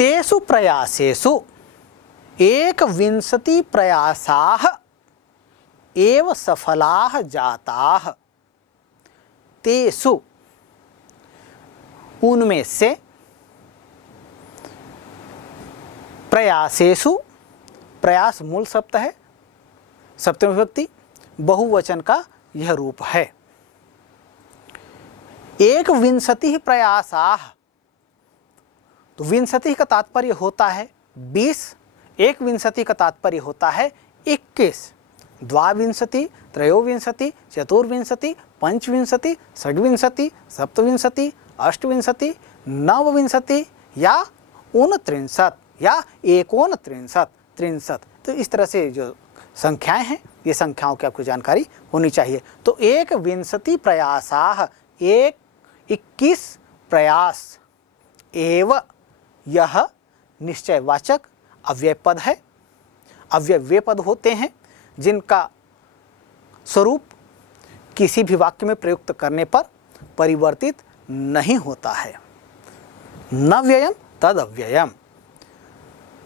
तेषु प्रयासेषु 21 प्रयासाः एव सफलाः जाताः। तेषु उनमें से, प्रयासेषु, प्रयास मूल शब्द है, सप्तमी विभक्ति, बहुवचन का यह रूप है। 21 प्रयासाः, तो 21 का तात्पर्य होता है 20, 21 का तात्पर्य होता है 21, द्वाविंशति, त्रयोविंशति, चतुर्विंशति, पंचविंशति, षड्विंशति, सप्तविंशति, अष्टविंशति, नवविंशति या 29 या 39, 63। तो इस तरह से जो संख्याएं हैं, ये संख्याओं की आपको जानकारी होनी चाहिए। तो 21 प्रयासाः, 21 प्रयास, एव यह निश्चयवाचक अव्यय पद है। अव्यय वे पद होते हैं जिनका स्वरूप किसी भी वाक्य में प्रयुक्त करने पर परिवर्तित नहीं होता है। न व्ययम तद अव्ययम।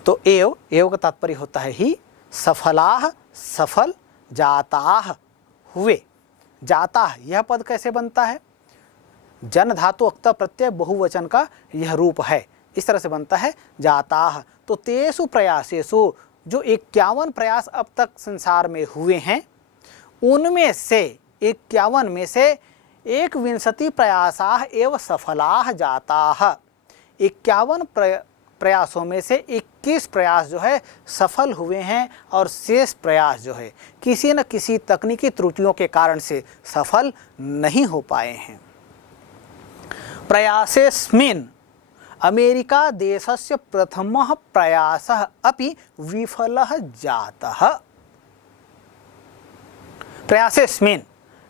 तो एव का तात्पर्य होता है ही, सफलाः सफल, जाताः हुए। जाता यह पद कैसे बनता है? जन धातु अक्त प्रत्यय बहुवचन का यह रूप है, इस तरह से बनता है जाताः। तो तेषु प्रयासेषु, जो 51 प्रयास अब तक संसार में हुए हैं, उनमें से 51 में से 21 प्रयासाः एव सफलाः जाताः। 51 प्रयासों में से 21 प्रयास जो है सफल हुए हैं और शेष प्रयास जो है किसी न किसी तकनीकी त्रुटियों के कारण से सफल नहीं हो पाए हैं। प्रयासेस्मिन् अमेरिका देशस्य प्रथमः प्रयासः अपि विफलः जातः। प्रयासेस्मिन्,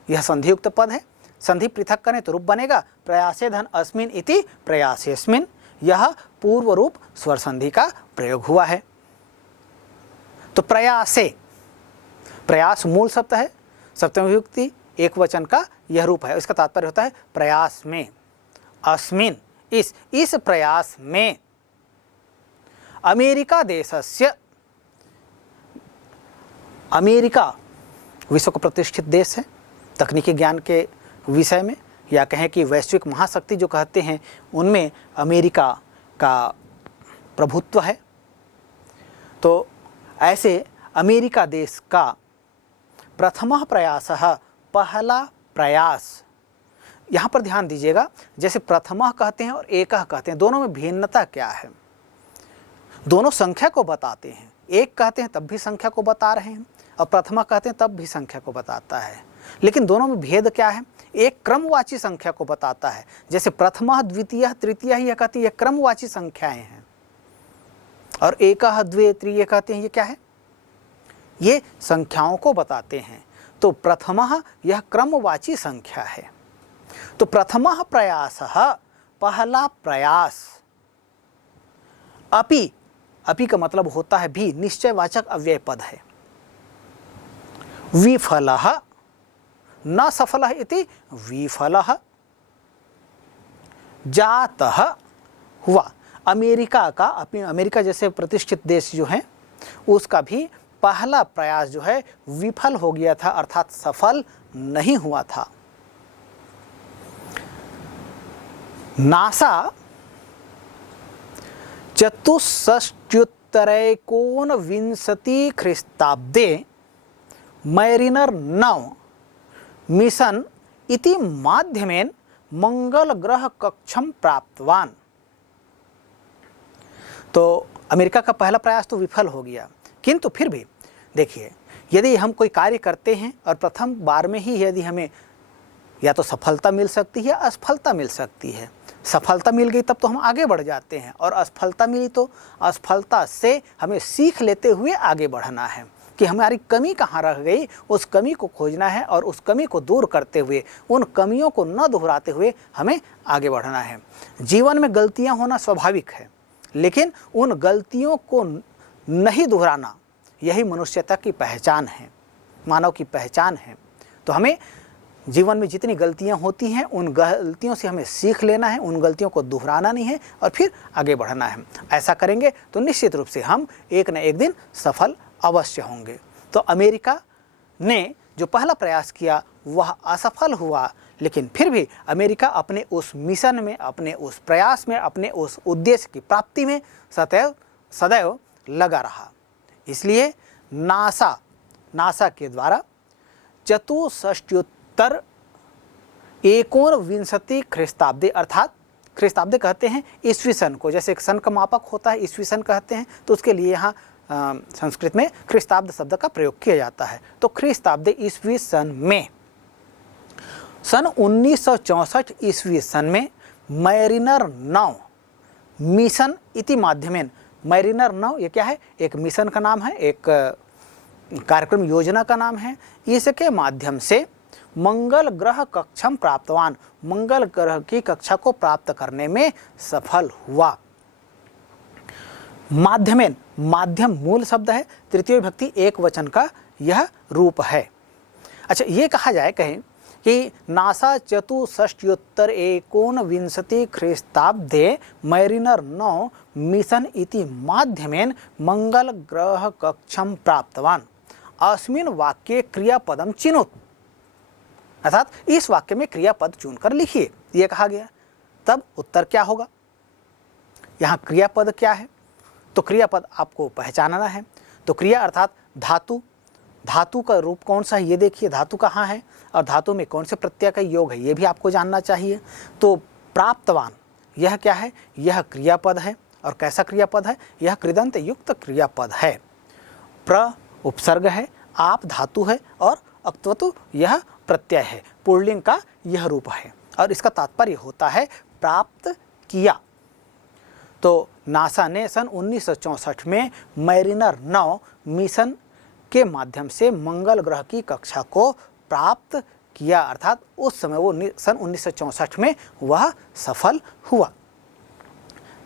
यह संधियुक्त पद है, संधि पृथक करें तो रूप बनेगा प्रयासे धन अस्मिन् इति प्रयासेस्मिन्। यह पूर्व रूप स्वर संधि का प्रयोग हुआ है। तो प्रयासे, प्रयास मूल शब्द है, सप्तमी विभक्ति एक वचन का यह रूप है। इसका तात्पर्य होता है प्रयास में, अस्मिन्, इस प्रयास में, अमेरिका देशस्य, अमेरिका विश्व का प्रतिष्ठित देश है तकनीकी ज्ञान के विषय में, या कहें कि वैश्विक महाशक्ति जो कहते हैं उनमें अमेरिका का प्रभुत्व है। तो ऐसे अमेरिका देश का प्रथमः प्रयासः, पहला प्रयास। यहाँ पर ध्यान दीजिएगा, जैसे प्रथमः कहते हैं और एकः कहते हैं, दोनों में भिन्नता क्या है? दोनों संख्या को बताते हैं, एक कहते हैं तब भी संख्या को बता रहे हैं और प्रथमा कहते हैं तब भी संख्या को बताता है, लेकिन दोनों में भेद क्या है? एक क्रमवाची संख्या को बताता है, जैसे प्रथमा, द्वितीय, तृतीय, यह कहती है क्रमवाची संख्याएं हैं, और एकः, द्वे, त्रीय कहते हैं ये क्या है? ये संख्याओं को बताते हैं। तो प्रथमः यह क्रमवाची संख्या है। तो प्रथमः प्रयासः, पहला प्रयास, अपि, अपि का मतलब होता है भी, निश्चयवाचक अव्यय पद है। विफलः, न सफलः इति विफलः। जातः हुआ, अमेरिका का, अमेरिका जैसे प्रतिष्ठित देश जो है उसका भी पहला प्रयास जो है विफल हो गया था, अर्थात सफल नहीं हुआ था। नासा 64 ख्रीस्ताब्दे मैरिनर 9 मिशन इति माध्यमेन मंगल ग्रह कक्षम प्राप्तवान। तो अमेरिका का पहला प्रयास तो विफल हो गया, किंतु फिर भी देखिए, यदि हम कोई कार्य करते हैं और प्रथम बार में ही यदि हमें या तो सफलता मिल सकती है या असफलता मिल सकती है। सफलता मिल गई तब तो हम आगे बढ़ जाते हैं, और असफलता मिली तो असफलता से हमें सीख लेते हुए आगे बढ़ना है कि हमारी कमी कहाँ रह गई, उस कमी को खोजना है और उस कमी को दूर करते हुए, उन कमियों को न दोहराते हुए हमें आगे बढ़ना है। जीवन में गलतियाँ होना स्वाभाविक है, लेकिन उन गलतियों को नहीं दोहराना यही मनुष्यता की पहचान है, मानव की पहचान है। तो हमें जीवन में जितनी गलतियां होती हैं उन गलतियों से हमें सीख लेना है, उन गलतियों को दोहराना नहीं है और फिर आगे बढ़ना है। ऐसा करेंगे तो निश्चित रूप से हम एक न एक दिन सफल अवश्य होंगे। तो अमेरिका ने जो पहला प्रयास किया वह असफल हुआ, लेकिन फिर भी अमेरिका अपने उस मिशन में, अपने उस प्रयास में, अपने उस उद्देश्य की प्राप्ति में सदैव लगा रहा। इसलिए नासा के द्वारा चतुष्षष्ट्युत्तर एकोनविंशति ख्रीस्ताब्दी, अर्थात ख्रीस्ताब्दी कहते हैं ईस्वी सन को, जैसे एक सन का मापक होता है ईस्वी सन कहते हैं, तो उसके लिए यहाँ संस्कृत में ख्रीस्ताब्द शब्द का प्रयोग किया जाता है। तो ख्रीस्ताब्दी ईस्वी सन में सन 1964 ईस्वी सन में मैरिनर 9 मिशन इति माध्यमेन, मैरिनर 9 ये क्या है, एक मिशन का नाम है, एक कार्यक्रम योजना का नाम है। इसके माध्यम से मंगल ग्रह कक्षम प्राप्तवान, मंगल ग्रह की कक्षा को प्राप्त करने में सफल हुआ। माध्यमेन, माध्यम मूल शब्द है, तृतीय विभक्ति एक वचन का यह रूप है। अच्छा, ये कहा जाए कहीं कि नासा चतुष्षष्ट्युत्तर एकोनविंशति ख्रीस्ताब्दे मैरिनर 9 मिशन इति माध्यमेन मंगल ग्रह कक्षम प्राप्तवान, अस्मिन् वाक्ये क्रियापदम चिनुत, अर्थात इस वाक्य में क्रियापद चुनकर लिखिए, ये कहा गया। तब उत्तर क्या होगा, यहाँ क्रियापद क्या है, तो क्रियापद आपको पहचानना है। तो क्रिया अर्थात धातु, धातु का रूप कौन सा है ये देखिए, धातु कहाँ है और धातु में कौन से प्रत्यय का योग है ये भी आपको जानना चाहिए। तो प्राप्तवान यह क्या है, यह क्रियापद है। और कैसा क्रियापद है, यह कृदंत युक्त क्रियापद है। प्र उपसर्ग है, आप धातु है और अक्तवतु यह प्रत्यय है, पुल्लिंग का यह रूप है और इसका तात्पर्य होता है प्राप्त किया। तो नासा ने सन 1964 में मैरिनर 9 मिशन के माध्यम से मंगल ग्रह की कक्षा को प्राप्त किया, अर्थात उस समय वो सन 1964 में वह सफल हुआ।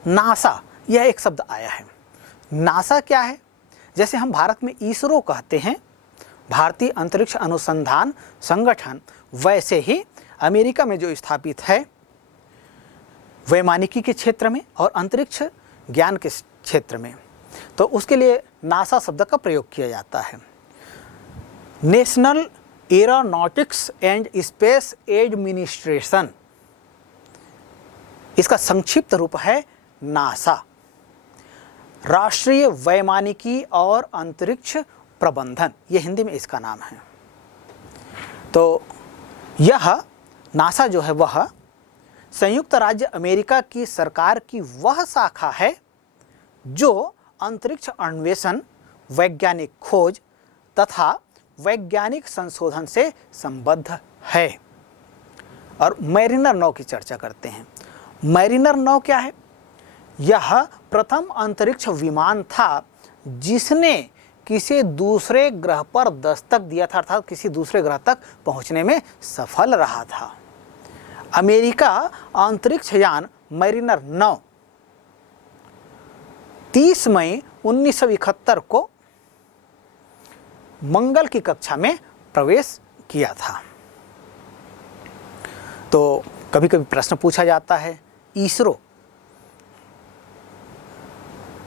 नासा यह एक शब्द आया है। नासा क्या है, जैसे हम भारत में इसरो कहते हैं, भारतीय अंतरिक्ष अनुसंधान संगठन, वैसे ही अमेरिका में जो स्थापित है वैमानिकी के क्षेत्र में और अंतरिक्ष ज्ञान के क्षेत्र में, तो उसके लिए नासा शब्द का प्रयोग किया जाता है। National aeronautics and space administration, इसका संक्षिप्त रूप है नासा, राष्ट्रीय वैमानिकी और अंतरिक्ष प्रबंधन, ये हिंदी में इसका नाम है। तो यह नासा जो है वह संयुक्त राज्य अमेरिका की सरकार की वह शाखा है जो अंतरिक्ष अन्वेषण, वैज्ञानिक खोज तथा वैज्ञानिक संशोधन से संबद्ध है। और मैरिनर 9 की चर्चा करते हैं। मैरिनर 9 क्या है, यह प्रथम अंतरिक्ष विमान था जिसने किसी दूसरे ग्रह पर दस्तक दिया था, अर्थात किसी दूसरे ग्रह तक पहुंचने में सफल रहा था। अमेरिका अंतरिक्ष यान मैरिनर 9 30 मई 1971 को मंगल की कक्षा में प्रवेश किया था। तो कभी कभी प्रश्न पूछा जाता है, इसरो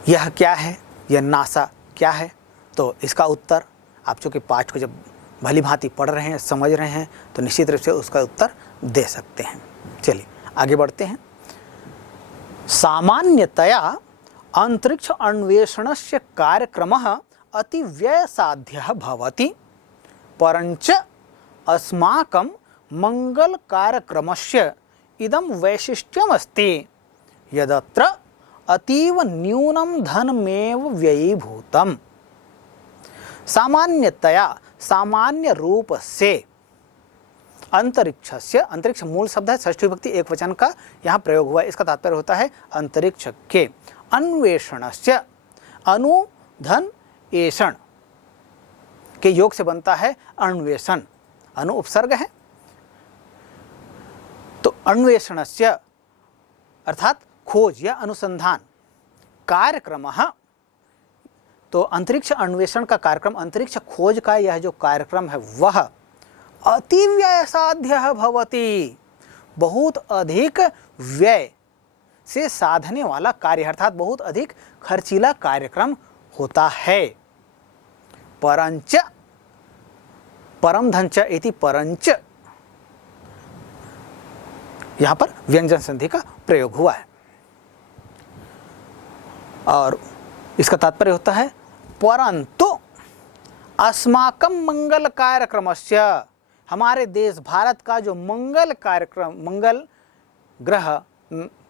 यह क्या है, यह नासा क्या है? तो इसका उत्तर आप चूँकि पाठ को जब भली भांति पढ़ रहे हैं, समझ रहे हैं, तो निश्चित रूप से उसका उत्तर दे सकते हैं। चलिए आगे बढ़ते हैं। सामान्यतया अंतरिक्ष अन्वेषणस्य कार्यक्रमः अति व्ययसाध्यः भवति, परञ्च अस्माकं मंगल कार्यक्रमस्य इदं वैशिष्ट्यमस्ति यदत्र अतीव न्यूनं धनमेव व्ययीभूतम्। सामान्यतया, सामान्य रूप से, अंतरिक्षस्य, अंतरिक्ष मूल शब्द है, षष्ठी विभक्ति एक वचन का यहाँ प्रयोग हुआ है। इसका तात्पर्य होता है अंतरिक्ष के, अन्वेषणस्य, अनुधन एषण के योग से बनता है अन्वेषण, अनु उपसर्ग है, तो अन्वेषणस्य अर्थात खोज या अनुसंधान, कार्यक्रमः तो अंतरिक्ष अन्वेषण का कार्यक्रम, अंतरिक्ष खोज का यह जो कार्यक्रम है वह अतिव्यय साध्य भवति, बहुत अधिक व्यय से साधने वाला कार्य अर्थात बहुत अधिक खर्चीला कार्यक्रम होता है। परंच परम धन च इति परंच, यहां पर व्यंजन संधि का प्रयोग हुआ है और इसका तात्पर्य होता है परंतु अस्माकं मंगल कार्यक्रमस्य, हमारे देश भारत का जो मंगल कार्यक्रम, मंगल ग्रह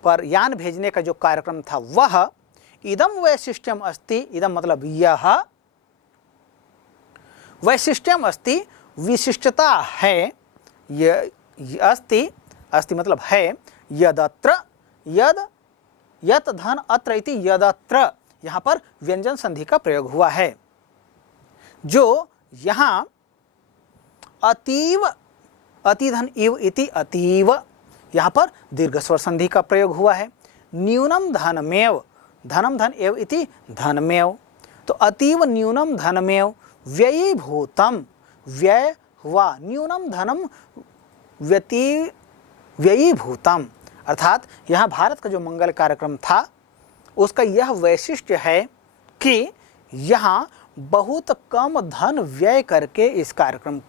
पर यान भेजने का जो कार्यक्रम था वह इदम वैशिष्ट्यम अस्ति, इदम मतलब यह, वैशिष्ट्यम अस्ति विशिष्टता है, अस्ति अस्ति मतलब है, यदत्र यद यत धन अत्र इति यदत्र, यहाँ पर व्यंजन संधि का प्रयोग हुआ है। जो यहाँ अतीव, अतिधन इव इति अतीव, यहाँ पर दीर्घ स्वर संधि का प्रयोग हुआ है। न्यूनम धनमेव, धनम धन एव इति धनमेव, तो अतीव न्यूनम धनमेव व्ययीभूतम, व्यय हुआ, न्यूनम धनम व्ययीभूतम, अर्थात यहाँ भारत का जो मंगल कार्यक्रम था उसका यह वैशिष्ट्य है कि यहाँ बहुत कम धन व्यय करके इस कार्यक्रम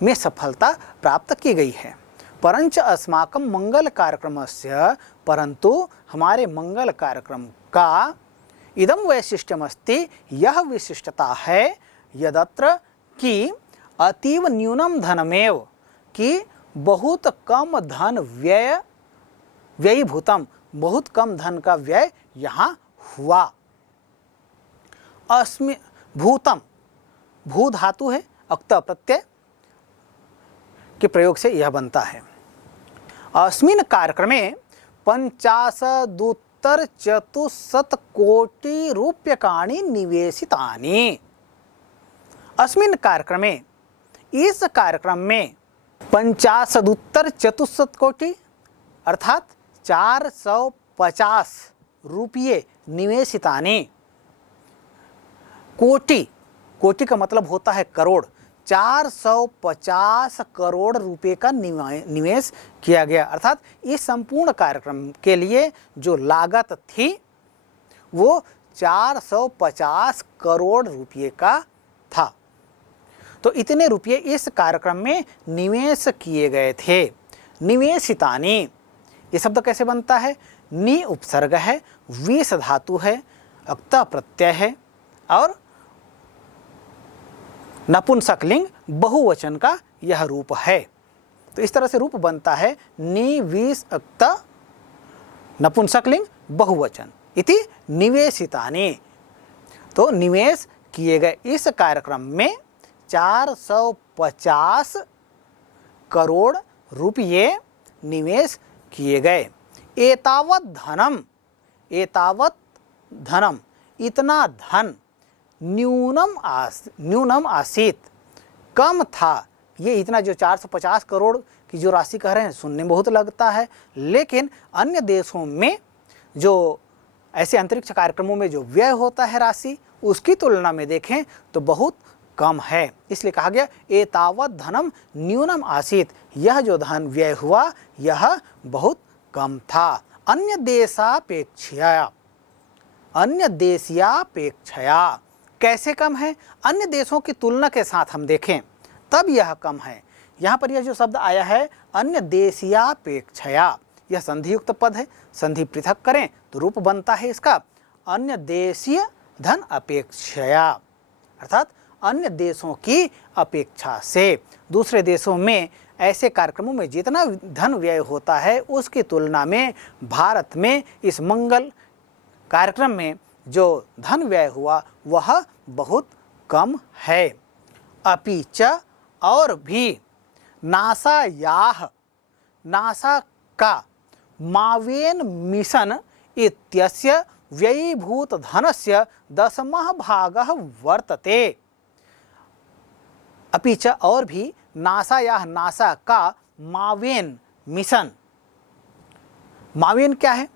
में सफलता प्राप्त की गई है। परंच अस्माकं मंगल कार्यक्रमस्य, परंतु हमारे मंगल कार्यक्रम का इदम वैशिष्ट्यम अस्ति, यह विशिष्टता है, यदत्र कि अतीव न्यूनम धनमेव, कि बहुत कम धन व्ययीभूतम, बहुत कम धन का व्यय यहाँ हुआ। अस्मि भूतम, भू धातु है, अक्त प्रत्यय के प्रयोग से यह बनता है। अस्मिन् कार्यक्रमे 50,400 कोटि रूप्यकाणि निवेशितानि। अस्मिन् कार्यक्रमे, इस कार्यक्रम में 50,400 कोटि अर्थात 450 रुपये निवेशितानि, कोटि, कोटि का मतलब होता है करोड़, 450 करोड़ रुपए का निवेश किया गया, अर्थात इस संपूर्ण कार्यक्रम के लिए जो लागत थी वो 450 करोड़ रुपए का था। तो इतने रुपये इस कार्यक्रम में निवेश किए गए थे। निवेशितानि, ये शब्द कैसे बनता है? नि उपसर्ग है, विस धातु है, अक्ता प्रत्यय है और नपुंसकलिंग बहुवचन का यह रूप है। तो इस तरह से रूप बनता है नि विस अक्ता नपुंसकलिंग बहुवचन इति निवेशितानि। तो निवेश किए गए इस कार्यक्रम में 450 करोड़ रुपये निवेश किए गए। एतावत धनम, एतावत धनम, इतना धन, न्यूनम आसीत, कम था। ये इतना जो 450 करोड़ की जो राशि कह रहे हैं सुनने में बहुत लगता है, लेकिन अन्य देशों में जो ऐसे अंतरिक्ष कार्यक्रमों में जो व्यय होता है राशि, उसकी तुलना में देखें तो बहुत कम है। इसलिए कहा गया एतावत धनम न्यूनम आसीत, यह जो धन व्यय हुआ यह बहुत कम था। अन्य देशापेक्षया, अन्य देशीयापेक्षया, कैसे कम है? अन्य देशों की तुलना के साथ हम देखें तब यह कम है। यहाँ पर यह जो शब्द आया है अन्य देशीयापेक्षया, यह संधियुक्त पद है, संधि पृथक करें तो रूप बनता है इसका अन्य देशीय धन अपेक्षया, अर्थात अन्य देशों की अपेक्षा से। दूसरे देशों में ऐसे कार्यक्रमों में जितना धन व्यय होता है उसकी तुलना में भारत में इस मंगल कार्यक्रम में जो धन व्यय हुआ वह बहुत कम है। अपि च, और भी, नासायाः, नासा का मावेन मिशन इत्यस्य व्ययीभूत धनस्य 10वां भागः वर्तते। अपि च, और भी, नासायाः, नासा का मावेन मिशन, मावेन क्या है?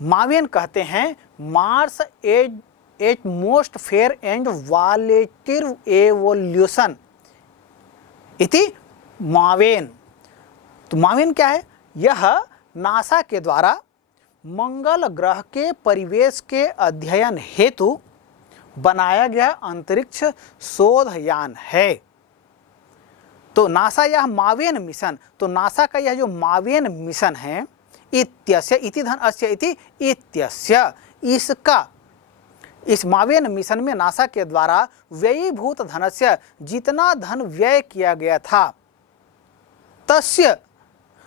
मावेन कहते हैं Mars atmosphere and volatile evolution इति मावेन। तो मावेन क्या है? यह नासा के द्वारा मंगल ग्रह के परिवेश के अध्ययन हेतु बनाया गया अंतरिक्ष शोध यान है। तो नासा यह मावेन मिशन, तो नासा का यह जो मावेन मिशन है, इत्यस्य इति धन अस्य इति इत्यस्य, इसका इस मावेन मिशन में नासा के द्वारा व्ययीभूत धनस्य जितना धन व्यय किया गया था, तस्य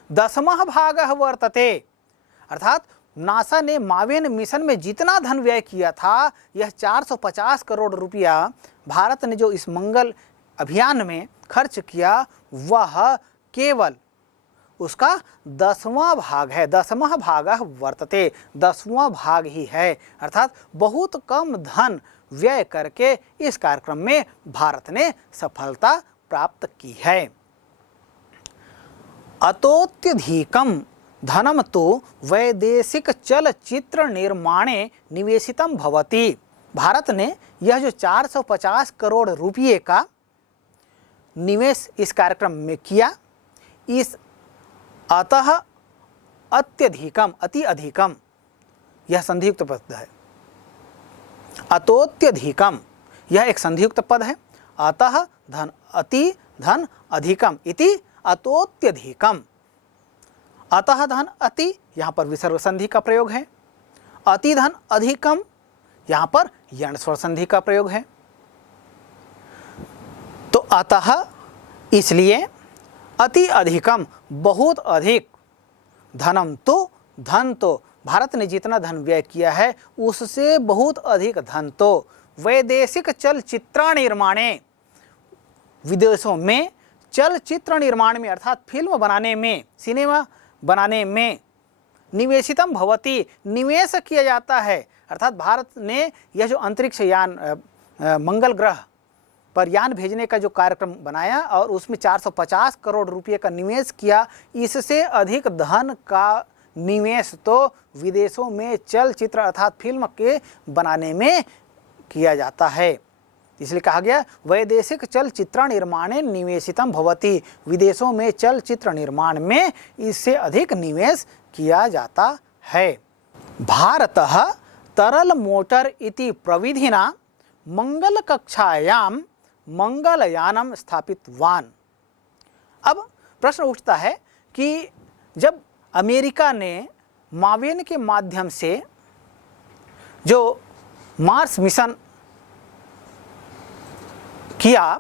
दशमः भागः वर्तते। अर्थात नासा ने मावेन मिशन में जितना धन व्यय किया था, यह 450 करोड़ रुपया भारत ने जो इस मंगल अभियान में खर्च किया, वह केवल उसका 10वां भाग है। 10वां भागः वर्तते, 10वां भाग ही है। अर्थात बहुत कम धन व्यय करके इस कार्यक्रम में भारत ने सफलता प्राप्त की है। अतोत्यधिकम धनम तो वैदेशिक चलचित्र निर्माणे निवेशितम भवति। भारत ने यह जो 450 करोड़ रुपये का निवेश इस कार्यक्रम में किया, इस अतः अत्यधिकम, अति अधिकम, यह संधियुक्त पद है। अतोत्यधिकम यह एक संधियुक्त पद है। अतः धन अति धन अधिकम इति अतोत्यधिकम। अतः धन अति, यहाँ पर विसर्ग संधि का प्रयोग है। अति धन अधिकम, यहाँ पर यण स्वर संधि का प्रयोग है। तो अतः इसलिए, अति अधिकम बहुत अधिक, धनम तो धन तो भारत ने जितना धन व्यय किया है उससे बहुत अधिक धन तो वैदेशिक चलचित्र निर्माणे, विदेशों में चलचित्र निर्माण में अर्थात फिल्म बनाने में, सिनेमा बनाने में निवेशितम भवति, निवेश किया जाता है। अर्थात भारत ने यह जो अंतरिक्ष यान मंगल ग्रह पर यान भेजने का जो कार्यक्रम बनाया और उसमें 450 करोड़ रुपये का निवेश किया, इससे अधिक धन का निवेश तो विदेशों में चलचित्र अर्थात फिल्म के बनाने में किया जाता है। इसलिए कहा गया वैदेशिक चलचित्र निर्माणे निवेशितम भवति, विदेशों में चलचित्र निर्माण में इससे अधिक निवेश किया जाता है। भारतः तरल मोटर इति प्रविधिना मंगल कक्षायाम मंगलयानम स्थापितवान। अब प्रश्न उठता है कि जब अमेरिका ने मावेन के माध्यम से जो मार्स मिशन किया,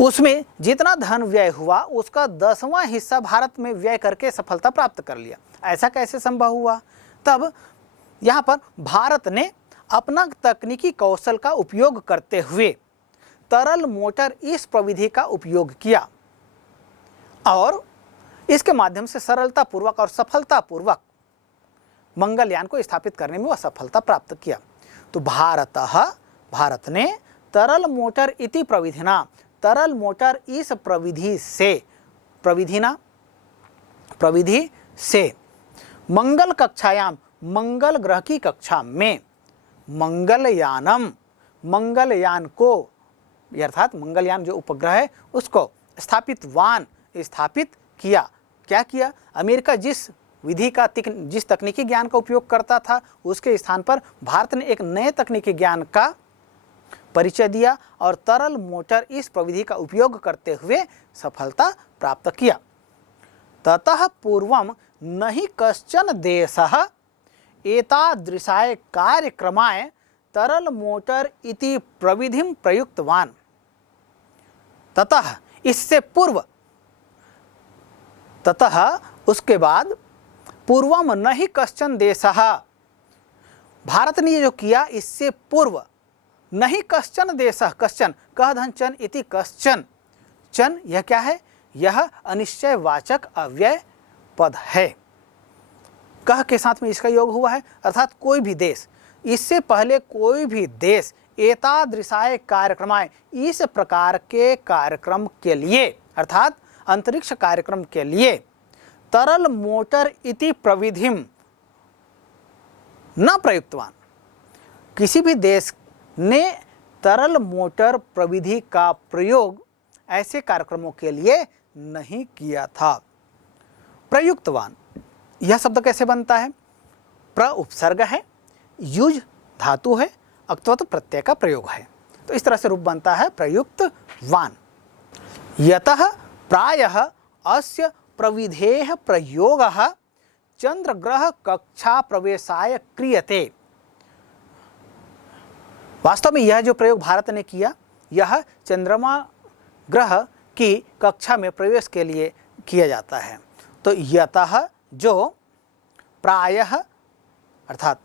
उसमें जितना धन व्यय हुआ उसका 10वां हिस्सा भारत में व्यय करके सफलता प्राप्त कर लिया। ऐसा कैसे संभव हुआ? तब यहाँ पर भारत ने अपना तकनीकी कौशल का उपयोग करते हुए तरल मोटर इस प्रविधि का उपयोग किया और इसके माध्यम से सरलतापूर्वक और सफलतापूर्वक मंगलयान को स्थापित करने में वह सफलता प्राप्त किया। तो भारत ने तरल मोटर इति प्रविधिना, तरल मोटर इस प्रविधि से मंगल कक्षायाम, मंगल ग्रह की कक्षा में मंगलयानम, मंगलयान को अर्थात मंगलयान जो उपग्रह है उसको स्थापित किया। क्या किया? अमेरिका जिस विधि का जिस तकनीकी ज्ञान का उपयोग करता था उसके स्थान पर भारत ने एक नए तकनीकी ज्ञान का परिचय दिया और तरल मोटर इस प्रविधि का उपयोग करते हुए सफलता प्राप्त किया। ततः पूर्वम नहि कश्चन देशः एतादृशाय कार्यक्रमाय तरल मोटर इति प्रविधिं प्रयुक्तवान। ततः इससे पूर्व, ततः उसके बाद पूर्वम नहि कश्चन देशः, भारत ने ये जो किया इससे पूर्व नहीं कश्चन देशः, कश्चन कह धन चन इति कश्चन, चन यह क्या है? यह अनिश्चयवाचक अव्यय पद है। कह के साथ में इसका योग हुआ है अर्थात कोई भी देश, इससे पहले कोई भी देश एतादृशाय कार्यक्रमाय, इस प्रकार के कार्यक्रम के लिए अर्थात अंतरिक्ष कार्यक्रम के लिए तरल मोटर इति प्रविधिम न प्रयुक्तवान, किसी भी देश ने तरल मोटर प्रविधि का प्रयोग ऐसे कार्यक्रमों के लिए नहीं किया था। प्रयुक्तवान, यह शब्द कैसे बनता है? प्र उपसर्ग है, युज धातु है, अक्तवत प्रत्यय का प्रयोग है, तो इस तरह से रूप बनता है प्रयुक्तवान। यतः प्रायः अस्य प्रविधेः प्रयोगः चंद्रग्रह कक्षा प्रवेशाय क्रियते। वास्तव में यह जो प्रयोग भारत ने किया, यह चंद्रमा ग्रह की कक्षा में प्रवेश के लिए किया जाता है। तो यतः जो प्रायः अर्थात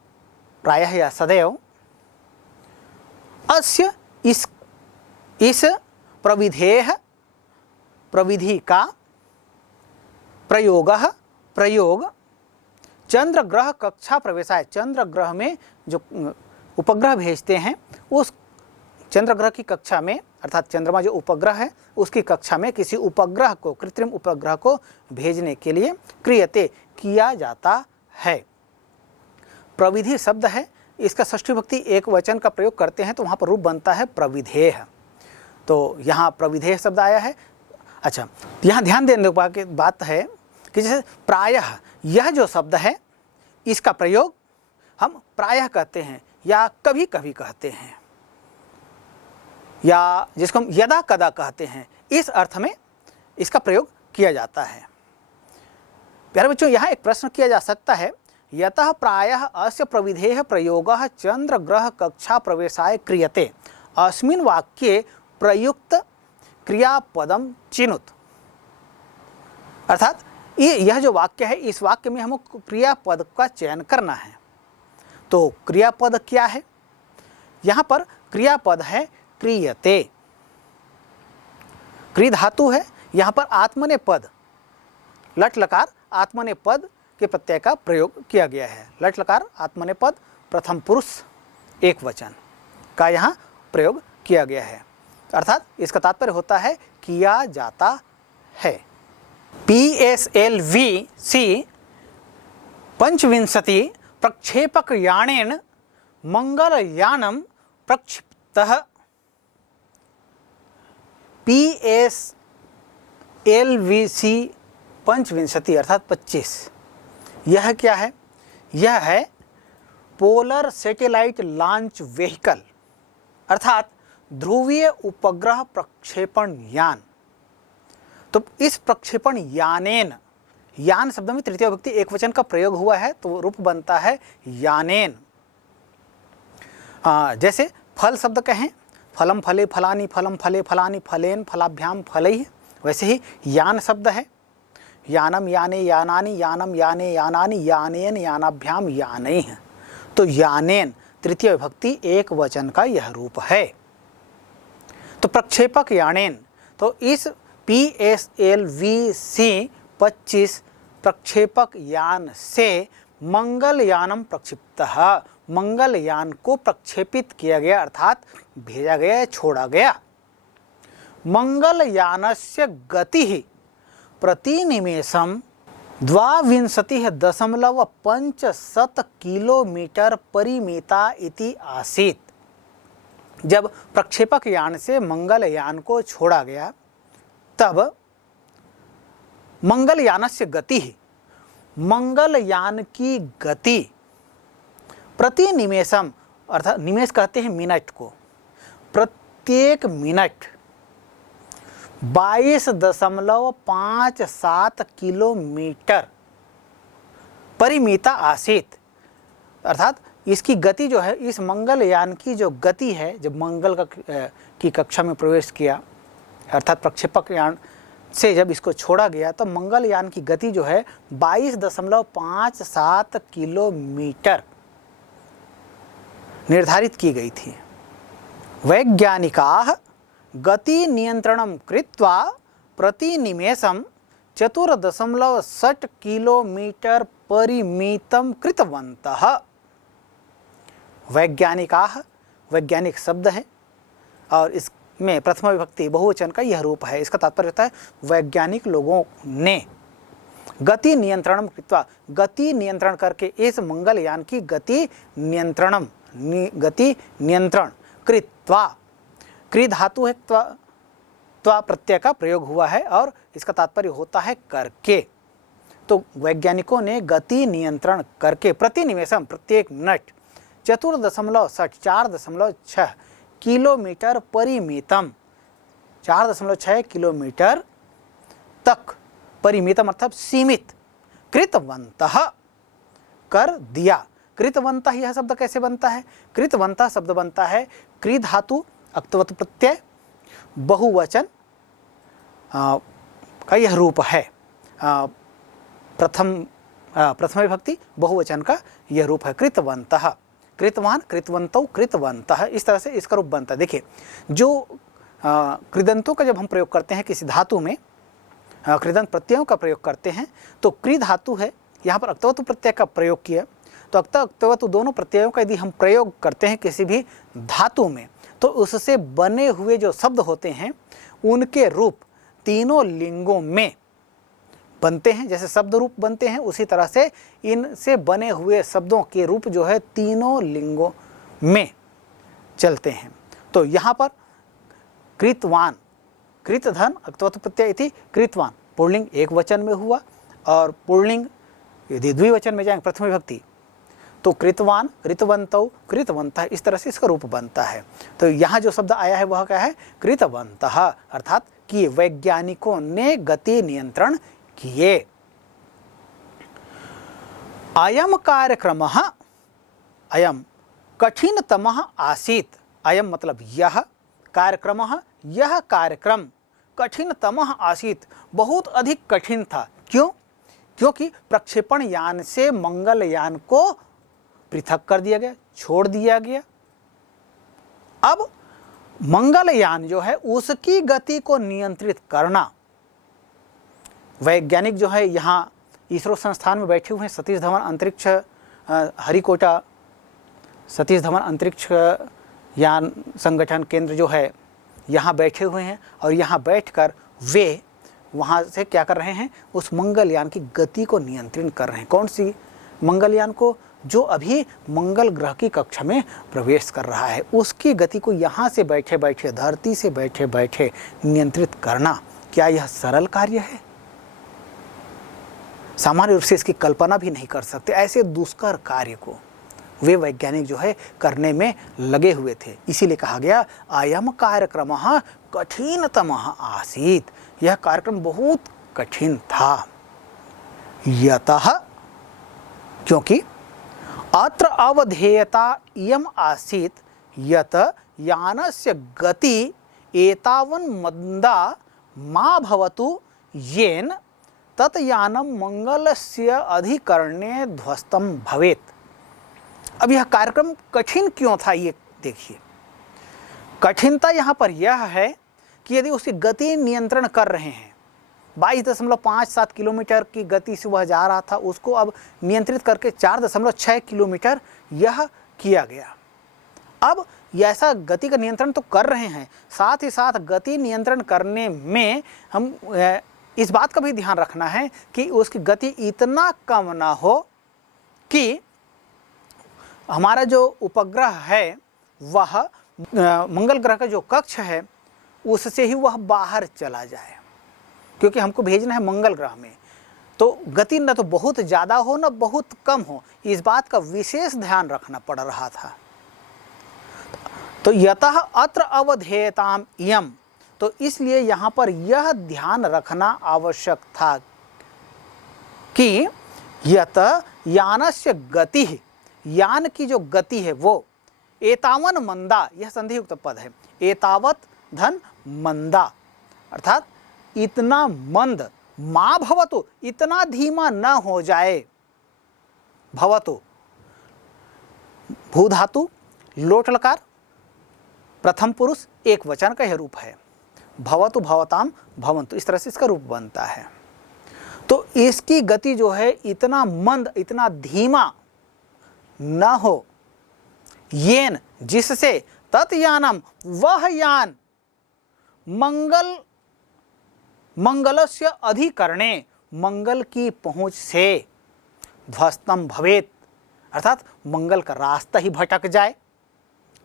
प्रायः या सदैव, अस्य इस प्रविधेः प्रविधि का प्रयोग चंद्र ग्रह कक्षा प्रवेशाय, चंद्र ग्रह में जो उपग्रह भेजते हैं उस चंद्र ग्रह की कक्षा में, अर्थात चंद्रमा जो उपग्रह है उसकी कक्षा में किसी उपग्रह को, कृत्रिम उपग्रह को भेजने के लिए क्रियते किया जाता है। प्रविधि शब्द है, इसका षष्ठी विभक्ति एक वचन का प्रयोग करते हैं तो वहाँ पर रूप बनता है प्रविधेय। तो यहाँ प्रविधेय शब्द आया है। अच्छा, यहाँ ध्यान देने की बात है कि जैसे प्रायः, यह जो शब्द है इसका प्रयोग हम प्रायः कहते हैं या कभी कभी कहते हैं, या जिसको हम यदा कदा कहते हैं, इस अर्थ में इसका प्रयोग किया जाता है। प्यारे बच्चों, यहाँ एक प्रश्न किया जा सकता है, यतः प्रायः अस्य प्रविधेः प्रयोगः चंद्र ग्रह कक्षा प्रवेशाय क्रियते, अस्मिन् वाक्ये प्रयुक्त क्रियापदम चिनुत। अर्थात यह जो वाक्य है, इस वाक्य में हमको क्रियापद का चयन करना है। तो क्रियापद क्या है? यहाँ पर क्रियापद है क्रियते, क्रि धातु है, यहाँ पर आत्मनेपद लट लकार आत्मनेपद के प्रत्यय का प्रयोग किया गया है। लट लकार आत्मनेपद प्रथम पुरुष एक वचन का यहाँ प्रयोग किया गया है, अर्थात इसका तात्पर्य होता है किया जाता है। PSLV-C 25 प्रक्षेपक यानेन मंगलयानम प्रक्षिप्तः। PSLV-C 25 अर्थात 25, यह क्या है? यह है पोलर सैटेलाइट लॉन्च व्हीकल, अर्थात ध्रुवीय उपग्रह प्रक्षेपण यान। तो इस प्रक्षेपण यानेन, यान शब्द में तृतीय विभक्ति एक वचन का प्रयोग हुआ है तो रूप बनता है यानेन। जैसे फल शब्द कहें, फलम फले फलानि, फलम फले फलानि, फलेन फलाभ्याम फलैः, वैसे ही यान शब्द है, यानम याने यानानि, यानम याने यानानि, यानेन यानाभ्याम यानैः। तो यानेन तृतीय विभक्ति एक वचन का यह रूप है। तो प्रक्षेपक यानेन, तो इस PSLV-C 25 प्रक्षेपक यान से मंगलयानम प्रक्षिप्तः, मंगलयान को प्रक्षेपित किया गया, अर्थात भेजा गया, छोड़ा गया। मंगलयानस्य गतिः प्रतिनिमेषं 22.5 किलोमीटर परिमिता इति आसीत्। जब प्रक्षेपक यान से मंगलयान को छोड़ा गया तब मंगलयानस्य गति, मंगलयान की गति, प्रति निमेषम, अर्थात निमेष कहते हैं मिनट को, प्रत्येक मिनट 22.57 किलोमीटर परिमिता आसीत, अर्थात इसकी गति जो है, इस मंगलयान की जो गति है, जब मंगल की कक्षा में प्रवेश किया, अर्थात प्रक्षेपक यान से जब इसको छोड़ा गया तो मंगलयान की गति जो है 22.57 किलोमीटर निर्धारित की गई थी। वैज्ञानिकाः गति नियंत्रणं कृत्वा प्रतिनिमेषं 4.6 किलोमीटर परिमितं कृतवन्तः। वैज्ञानिकाः, वैज्ञानिक शब्द है और इसमें प्रथमा विभक्ति बहुवचन का यह रूप है। इसका तात्पर्य होता है वैज्ञानिक लोगों ने गति नियंत्रणम कृत्वा, गति नियंत्रण करके इस मंगलयान की गति नियंत्रणम, गति नियंत्रण कृत्वा, क्रि धातु है त्वा प्रत्यय का प्रयोग हुआ है और इसका तात्पर्य होता है करके। तो वैज्ञानिकों ने गति नियंत्रण करके प्रति निमेषम प्रत्येक मिनट 4.6 किलोमीटर परिमितम 4.6 किलोमीटर तक परिमितम अर्थात सीमित कृतवन्तः कर दिया। कृतवन्तः यह शब्द कैसे बनता है? कृतवन्तः शब्द बनता है कृ धातु अक्तवत प्रत्यय बहुवचन का यह रूप है। प्रथम विभक्ति बहुवचन का यह रूप है कृतवन्तः। कृतवान कृतवन्तौ कृतवन्तः इस तरह से इसका रूप बनता है। देखिए जो कृदंतों का जब हम प्रयोग करते हैं किसी धातु में, कृदंत प्रत्ययों का प्रयोग करते हैं तो कृ धातु है, यहाँ पर अक्तवतु प्रत्यय का प्रयोग किया। तो अक्तवतु दोनों प्रत्ययों का यदि हम प्रयोग करते हैं किसी भी धातु में तो उससे बने हुए जो शब्द होते हैं उनके रूप तीनों लिंगों में बनते हैं। जैसे शब्द रूप बनते हैं उसी तरह से इनसे बने हुए शब्दों के रूप जो है तीनों लिंगों में चलते हैं। तो यहाँ पर कृतवान कृतधन अक्तवत प्रत्यय इति कृतवान पुल्लिंग एक वचन में हुआ और पुल्लिंग यदि द्विवचन में जाएंगे प्रथम विभक्ति तो कृतवान कृतवन्तौ कृतवन्तः इस तरह से इसका रूप बनता है। तो यहाँ जो शब्द आया है वह क्या है? कृतवन्तः अर्थात कि वैज्ञानिकों ने गति नियंत्रण किए। अयम कार्यक्रमः अयम कठिनतमः आसीत्। अयम मतलब यह कार्यक्रमः यह कार्यक्रम कठिनतमः आसीत् बहुत अधिक कठिन था। क्यों? क्योंकि प्रक्षेपण यान से मंगल यान को पृथक कर दिया गया, छोड़ दिया गया। अब मंगलयान जो है उसकी गति को नियंत्रित करना, वैज्ञानिक जो है यहाँ इसरो संस्थान में बैठे हुए हैं, सतीश धवन अंतरिक्ष हरिकोटा सतीश धवन अंतरिक्ष यान संगठन केंद्र जो है यहाँ बैठे हुए हैं और यहाँ बैठकर वे वहाँ से क्या कर रहे हैं? उस मंगलयान की गति को नियंत्रित कर रहे हैं। कौन सी मंगलयान को? जो अभी मंगल ग्रह की कक्षा में प्रवेश कर रहा है, उसकी गति को यहाँ से बैठे बैठे धरती से बैठे बैठे नियंत्रित करना, क्या यह सरल कार्य है? सामान्य रूप से इसकी कल्पना भी नहीं कर सकते। ऐसे दुष्कर कार्य को वे वैज्ञानिक जो है करने में लगे हुए थे। इसीलिए कहा गया अयम कार्यक्रमः कठिनतमः आसीत्। यह कार्यक्रम बहुत कठिन था। यतः क्योंकि अत्र अवधेयता इयम आसीत् यत यानस्य गति एतावन् मंदा मा भवतु येन तत् यानम मंगलस्य अधिकरणे ध्वस्तम भवेत्। अब यह कार्यक्रम कठिन क्यों था ये देखिए। कठिनता यहाँ पर यह है कि यदि उसकी गति नियंत्रण कर रहे हैं, 22.57 किलोमीटर की गति से वह जा रहा था, उसको अब नियंत्रित करके 4.6 किलोमीटर यह किया गया। अब ऐसा गति का नियंत्रण तो कर रहे हैं, साथ ही साथ गति नियंत्रण करने में हम इस बात का भी ध्यान रखना है कि उसकी गति इतना कम ना हो कि हमारा जो उपग्रह है वह मंगल ग्रह का जो कक्ष है उससे ही वह बाहर चला जाए, क्योंकि हमको भेजना है मंगल ग्रह में। तो गति न तो बहुत ज़्यादा हो न बहुत कम हो, इस बात का विशेष ध्यान रखना पड़ रहा था। तो यतः अत्र अवधेयताम इयम, तो इसलिए यहाँ पर यह ध्यान रखना आवश्यक था कि यत यानस्य गति, यान की जो गति है वो एतावन मंदा, यह संधियुक्त पद है, एतावत धन मंदा अर्थात इतना मंद, मा भवतु इतना धीमा न हो जाए। भवतु भू धातु लोट लकार प्रथम पुरुष एक वचन का यह रूप है। भवतु भवताम भवन्तु इस तरह से इसका रूप बनता है। तो इसकी गति जो है इतना मंद, इतना धीमा न हो, येन जिससे तत् यानम वह यान मंगलस्य अधिकरणे मंगल की पहुंच से ध्वस्तम भवेत अर्थात मंगल का रास्ता ही भटक जाए,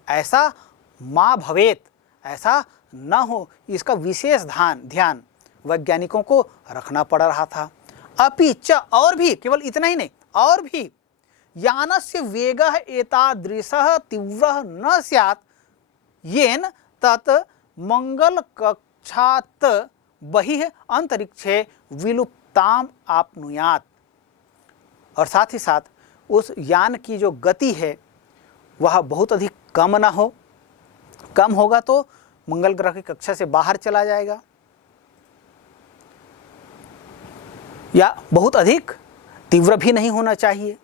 ऐसा मा भवेत ऐसा न हो, इसका विशेष ध्यान वैज्ञानिकों को रखना पड़ रहा था। अपि च, और भी, केवल इतना ही नहीं, और भी यानस्य वेगः एतादृशः तीव्रः न स्यात् येन तत् मंगल कक्षात् बहिः अंतरिक्षे विलुप्ताम आपनुयात्। और साथ ही साथ उस यान की जो गति है वह बहुत अधिक कम ना हो, कम होगा तो मंगल ग्रह की कक्षा से बाहर चला जाएगा, या बहुत अधिक तीव्र भी नहीं होना चाहिए।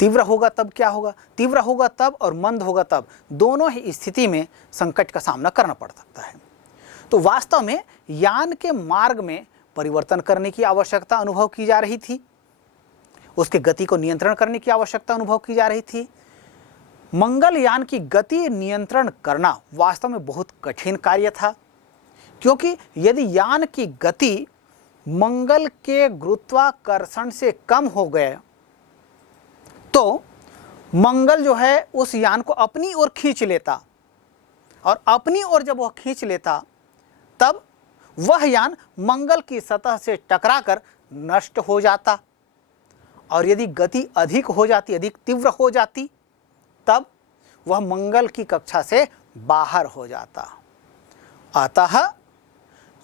तीव्र होगा तब क्या होगा, तीव्र होगा तब और मंद होगा तब, दोनों ही स्थिति में संकट का सामना करना पड़ सकता है। तो वास्तव में यान के मार्ग में परिवर्तन करने की आवश्यकता अनुभव की जा रही थी, उसके गति को नियंत्रण करने की आवश्यकता अनुभव की जा रही थी। मंगलयान की गति नियंत्रण करना वास्तव में बहुत कठिन कार्य था, क्योंकि यदि यान की गति मंगल के गुरुत्वाकर्षण से कम हो गए तो मंगल जो है उस यान को अपनी ओर खींच लेता, और अपनी ओर जब वह खींच लेता तब वह यान मंगल की सतह से टकराकर नष्ट हो जाता, और यदि गति अधिक हो जाती, अधिक तीव्र हो जाती, तब वह मंगल की कक्षा से बाहर हो जाता। अतः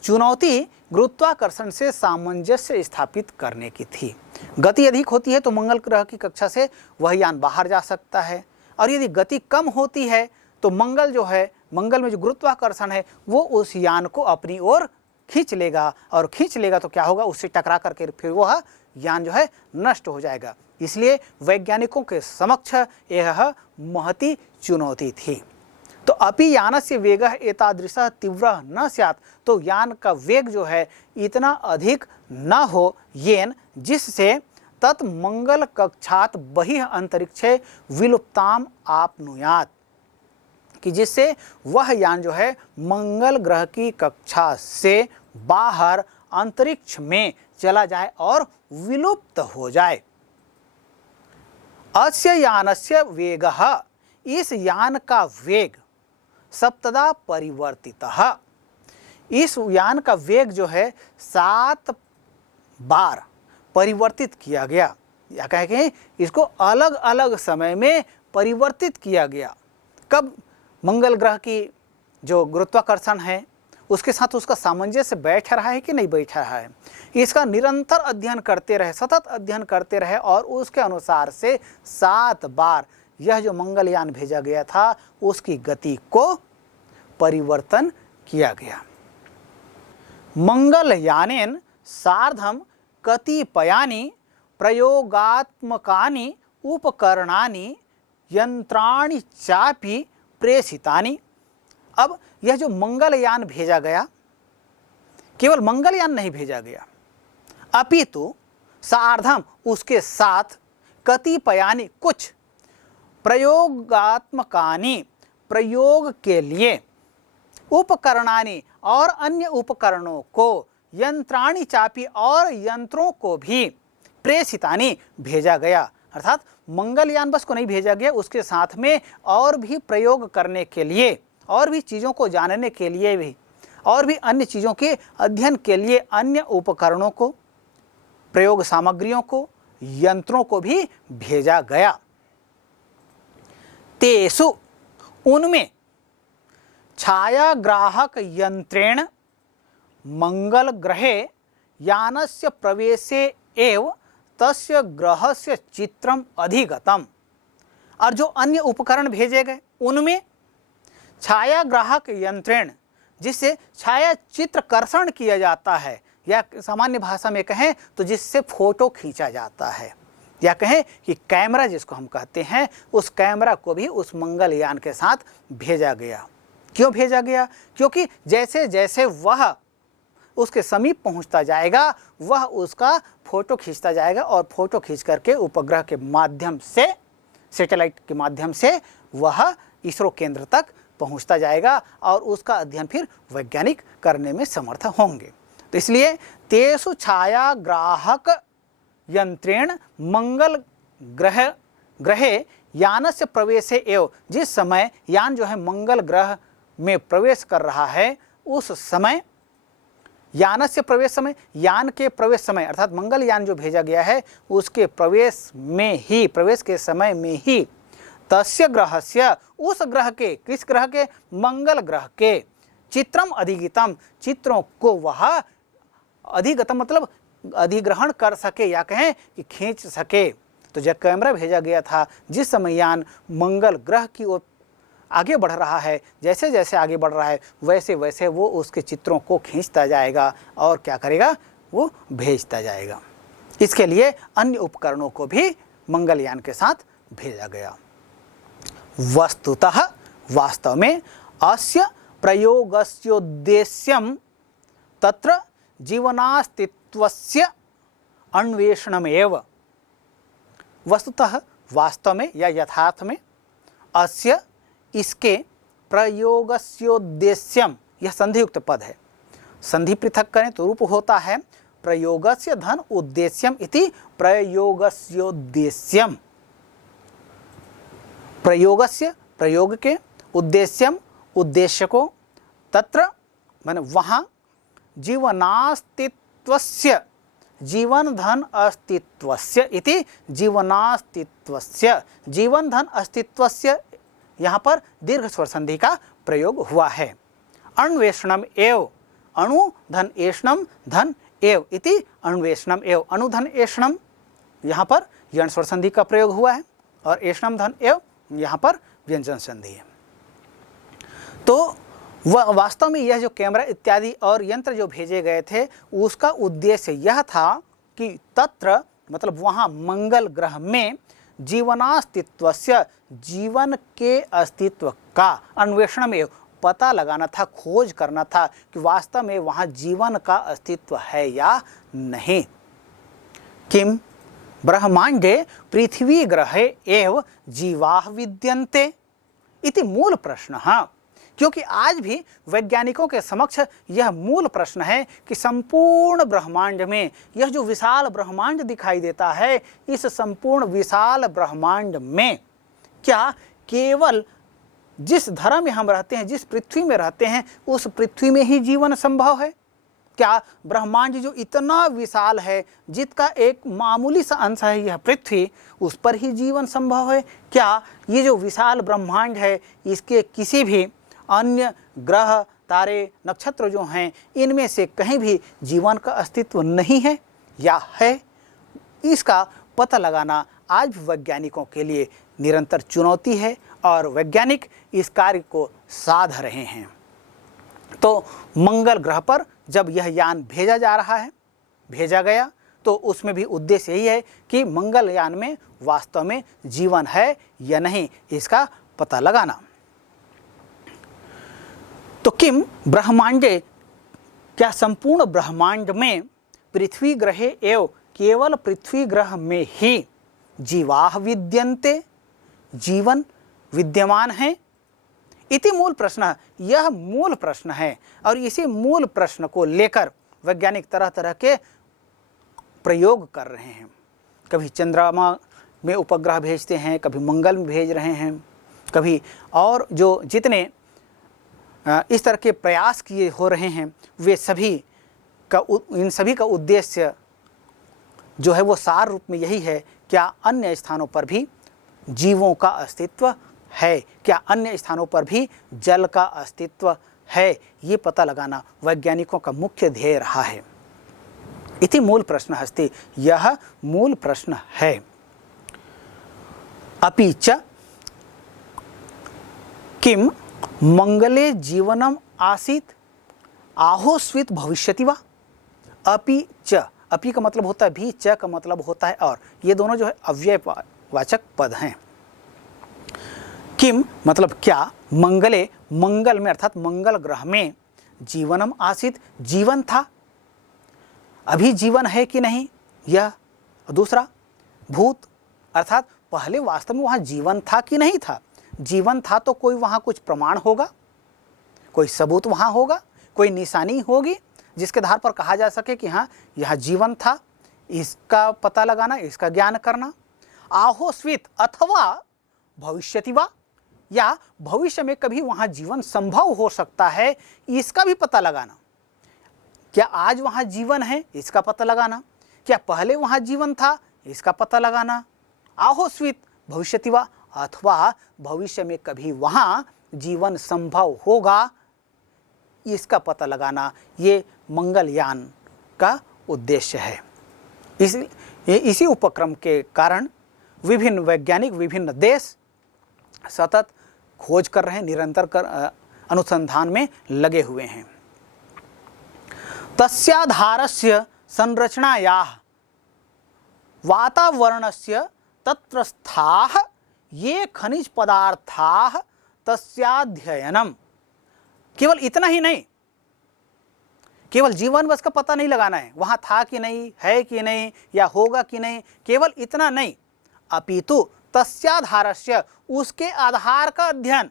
चुनौती गुरुत्वाकर्षण से सामंजस्य स्थापित करने की थी। गति अधिक होती है तो मंगल ग्रह की कक्षा से वह यान बाहर जा सकता है, और यदि गति कम होती है तो मंगल जो है, मंगल में जो गुरुत्वाकर्षण है वो उस यान को अपनी ओर खींच लेगा, और खींच लेगा तो क्या होगा, उससे टकरा करके फिर वह यान जो है नष्ट हो जाएगा। इसलिए वैज्ञानिकों के समक्ष यह महती चुनौती थी। तो अपि यानस्य वेगः एतादृशः तीव्रः न स्यात्, तो यान का वेग जो है इतना अधिक न हो, येन जिससे तत् मंगल कक्षात् बहिः अंतरिक्षे विलुप्ताम आपनुयात्, कि जिससे वह यान जो है मंगल ग्रह की कक्षा से बाहर अंतरिक्ष में चला जाए और विलुप्त हो जाए। अस्य यानस्य वेगः, इस यान का वेग सप्तदा परिवर्तितः, इस यान का वेग जो है 7 बार परिवर्तित किया गया, या कहें इसको अलग अलग समय में परिवर्तित किया गया। कब मंगल ग्रह की जो गुरुत्वाकर्षण है उसके साथ उसका सामंजस्य बैठ रहा है कि नहीं बैठ रहा है, इसका निरंतर अध्ययन करते रहे, सतत अध्ययन करते रहे, और उसके अनुसार से 7 बार यह जो मंगलयान भेजा गया था उसकी गति को परिवर्तन किया गया। मंगलयानेन सार्धम कतिपयानि प्रयोगात्मकानि उपकरणानि यंत्राणि चापि प्रेषितानि। अब यह जो मंगलयान भेजा गया, केवल मंगलयान नहीं भेजा गया, अपितु सार्धम उसके साथ कतिपयानि कुछ प्रयोगात्मकानि प्रयोग के लिए उपकरणानि और अन्य उपकरणों को, यंत्राणि चापि और यंत्रों को भी प्रेषितानि भेजा गया। अर्थात मंगलयान बस को नहीं भेजा गया, उसके साथ में और भी प्रयोग करने के लिए, और भी चीज़ों को जानने के लिए भी, और भी अन्य चीज़ों के अध्ययन के लिए अन्य उपकरणों को, प्रयोग सामग्रियों को, यंत्रों को भी भेजा गया। तेसु, उनमें छायाग्राहक यंत्रेण मंगल ग्रहे यानस्य प्रवेशे एव तस्य ग्रहस्य चित्रम अधिगतम। और जो अन्य उपकरण भेजे गए उनमें छायाग्राहक यंत्रेण, जिससे छाया चित्रकर्षण किया जाता है, या सामान्य भाषा में कहें तो जिससे फोटो खींचा जाता है, या कहें कि कैमरा जिसको हम कहते हैं, उस कैमरा को भी उस मंगलयान के साथ भेजा गया। क्यों भेजा गया? क्योंकि जैसे जैसे वह उसके समीप पहुंचता जाएगा वह उसका फोटो खींचता जाएगा, और फोटो खींच करके उपग्रह के माध्यम से, सैटेलाइट के माध्यम से वह इसरो केंद्र तक पहुंचता जाएगा, और उसका अध्ययन फिर वैज्ञानिक करने में समर्थ होंगे। तो इसलिए तेषु छायाग्राहक यंत्रेण मंगल ग्रहे यानस्य प्रवेशे एव, जिस समय यान जो है मंगल ग्रह में प्रवेश कर रहा है उस समय, यानस्य प्रवेश समय, यान के प्रवेश समय अर्थात मंगलयान जो भेजा गया है उसके प्रवेश में ही, प्रवेश के समय में ही तस्य ग्रहस्य, उस ग्रह के, किस ग्रह के, मंगल ग्रह के चित्रम अधिगतम, चित्रों को वह अधिगतम मतलब अधिग्रहण कर सके या कहें कि खींच सके। तो जब कैमरा भेजा गया था, जिस समय यान मंगल ग्रह की ओर आगे बढ़ रहा है, जैसे जैसे आगे बढ़ रहा है वैसे वैसे वो उसके चित्रों को खींचता जाएगा और क्या करेगा, वो भेजता जाएगा। इसके लिए अन्य उपकरणों को भी मंगलयान के साथ भेजा गया। वस्तुतः वास्तव में अस्य प्रयोगस्योद्देश्यं तत्र जीवनास्तित्वस्य अन्वेषणमेव। वस्तुतः वास्तव में या यथार्थ में अस्य इसके प्रयोगस्योद्देश्यम, यह संधियुक्त पद है, संधि पृथक करें तो रूप होता है प्रयोगस्य धन उद्देश्यम इति प्रयोगस्योद्देश्यम। प्रयोगस्य प्रयोग के, उद्देश्यम उद्देश्य को, तत्र माने वहाँ, जीवनास्तित्वस्य, जीवन धन अस्तित्वस्य इति जीवनास्तित्वस्य, जीवन धन अस्तित्वस्य, यहाँ पर दीर्घ स्वर संधि का प्रयोग हुआ है। अन्वेषणम एव, अणु धन एषणम धन एव इति अन्वेषणम एव, अणु धन एषणम, यहाँ पर यण स्वर संधि का प्रयोग हुआ है और एषणम धन एव यहाँ पर व्यंजन संधि है। तो वह वास्तव में यह जो कैमरा इत्यादि और यंत्र जो भेजे गए थे उसका उद्देश्य यह था कि तत्र मतलब वहाँ मंगल ग्रह में जीवनास्तित्वस्य, जीवन के अस्तित्व का, अन्वेषण में पता लगाना था, खोज करना था कि वास्तव में वहाँ जीवन का अस्तित्व है या नहीं। किम ब्रह्मांडे पृथ्वी ग्रहे एव जीवाः विद्यन्ते इति मूल प्रश्न। क्योंकि आज भी वैज्ञानिकों के समक्ष यह मूल प्रश्न है कि संपूर्ण ब्रह्मांड में, यह जो विशाल ब्रह्मांड दिखाई देता है, इस संपूर्ण विशाल ब्रह्मांड में क्या केवल जिस धरा में हम रहते हैं, जिस पृथ्वी में रहते हैं, उस पृथ्वी में ही जीवन संभव है? क्या ब्रह्मांड जो इतना विशाल है, जिसका एक मामूली सा अंश है यह पृथ्वी, उस पर ही जीवन संभव है? क्या ये जो विशाल ब्रह्मांड है इसके किसी भी अन्य ग्रह, तारे, नक्षत्र जो हैं, इनमें से कहीं भी जीवन का अस्तित्व नहीं है या है? इसका पता लगाना आज भी वैज्ञानिकों के लिए निरंतर चुनौती है और वैज्ञानिक इस कार्य को साध रहे हैं। तो मंगल ग्रह पर जब यह यान भेजा जा रहा है, भेजा गया, तो उसमें भी उद्देश्य यही है कि मंगलयान में वास्तव में जीवन है या नहीं, इसका पता लगाना। तो किम ब्रह्मांडे, क्या संपूर्ण ब्रह्मांड में पृथ्वी ग्रहे एव, केवल पृथ्वी ग्रह में ही जीवाः विद्यन्ते, जीवन विद्यमान है? इति मूल प्रश्न, यह मूल प्रश्न है और इसी मूल प्रश्न को लेकर वैज्ञानिक तरह तरह के प्रयोग कर रहे हैं। कभी चंद्रमा में उपग्रह भेजते हैं, कभी मंगल में भेज रहे हैं, कभी और जो जितने इस तरह के प्रयास किए हो रहे हैं, वे सभी का, इन सभी का उद्देश्य जो है वो सार रूप में यही है, क्या अन्य स्थानों पर भी जीवों का अस्तित्व है, क्या अन्य स्थानों पर भी जल का अस्तित्व है, ये पता लगाना वैज्ञानिकों का मुख्य ध्येय रहा है। इति मूल प्रश्न अस्ति, यह मूल प्रश्न है। अपि च किम मंगले जीवनम आसीत आहोस्वित भविष्यति वा? अपि च, अपि का मतलब होता है भी, च का मतलब होता है और, ये दोनों जो है अव्ययवाचक पद हैं। किम मतलब क्या, मंगले, मंगल में अर्थात मंगल ग्रह में जीवनम आसीत, जीवन था, अभी जीवन है कि नहीं यह। दूसरा भूत अर्थात पहले वास्तव में वहाँ जीवन था कि नहीं था। जीवन था तो कोई वहाँ कुछ प्रमाण होगा, कोई सबूत वहाँ होगा, कोई निशानी होगी जिसके आधार पर कहा जा सके कि हाँ यह जीवन था, इसका पता लगाना, इसका ज्ञान करना। आहोस्वित अथवा भविष्यति वा, या भविष्य में कभी वहाँ जीवन संभव हो सकता है, इसका भी पता लगाना। क्या आज वहाँ जीवन है, इसका पता लगाना। क्या पहले वहाँ जीवन था, इसका पता लगाना। आहोस्वित भविष्यति वा, अथवा भविष्य में कभी वहाँ जीवन संभव होगा, इसका पता लगाना, ये मंगलयान का उद्देश्य है। इसी उपक्रम के कारण विभिन्न वैज्ञानिक, विभिन्न देश सतत खोज कर रहे हैं, निरंतर अनुसंधान में लगे हुए हैं। तस्याधारस्य संरचनायाः वातावरणस्य तत्रस्थाः ये खनिज पदार्थाः तस्याध्ययनम। केवल इतना ही नहीं, केवल जीवन बस का पता नहीं लगाना है, वहाँ था कि नहीं, है कि नहीं, या होगा कि नहीं, केवल इतना नहीं, अपितु तस्याधारस्य, उसके आधार का अध्ययन,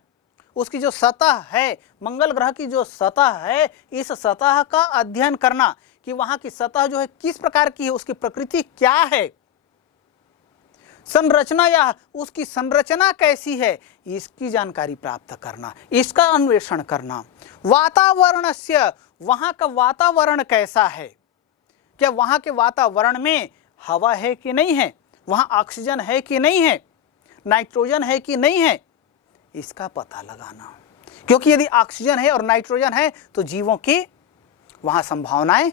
उसकी जो सतह है, मंगल ग्रह की जो सतह है, इस सतह का अध्ययन करना कि वहाँ की सतह जो है किस प्रकार की है, उसकी प्रकृति क्या है, संरचना या उसकी संरचना कैसी है, इसकी जानकारी प्राप्त करना, इसका अन्वेषण करना। वातावरणस्य, वहाँ का वातावरण कैसा है, क्या वहाँ के वातावरण में हवा है कि नहीं है, वहाँ ऑक्सीजन है कि नहीं है, नाइट्रोजन है कि नहीं है, इसका पता लगाना। क्योंकि यदि ऑक्सीजन है और नाइट्रोजन है तो जीवों की वहाँ संभावनाएं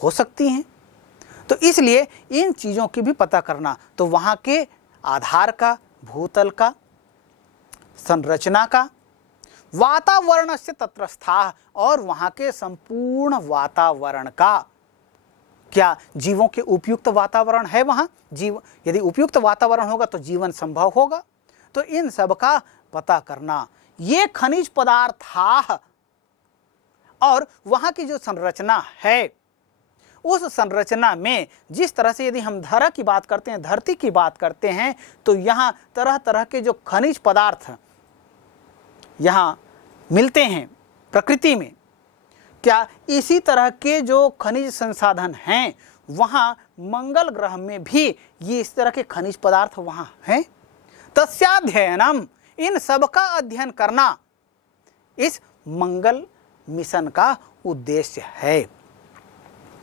हो सकती हैं। तो इसलिए इन चीज़ों की भी पता करना। तो वहाँ के आधार का, भूतल का, संरचना का, वातावरण से तत्रस्था, और वहाँ के संपूर्ण वातावरण का, क्या जीवों के उपयुक्त वातावरण है वहाँ, यदि उपयुक्त वातावरण होगा तो जीवन संभव होगा। तो इन सब का पता करना। ये खनिज पदार्थ और वहाँ की जो संरचना है, उस संरचना में जिस तरह से यदि हम धरा की बात करते हैं, धरती की बात करते हैं, तो यहाँ तरह तरह के जो खनिज पदार्थ यहाँ मिलते हैं प्रकृति में, क्या इसी तरह के जो खनिज संसाधन हैं वहाँ मंगल ग्रह में भी ये इस तरह के खनिज पदार्थ वहाँ हैं? तस्याध्ययनम, इन सब का अध्ययन करना इस मंगल मिशन का उद्देश्य है।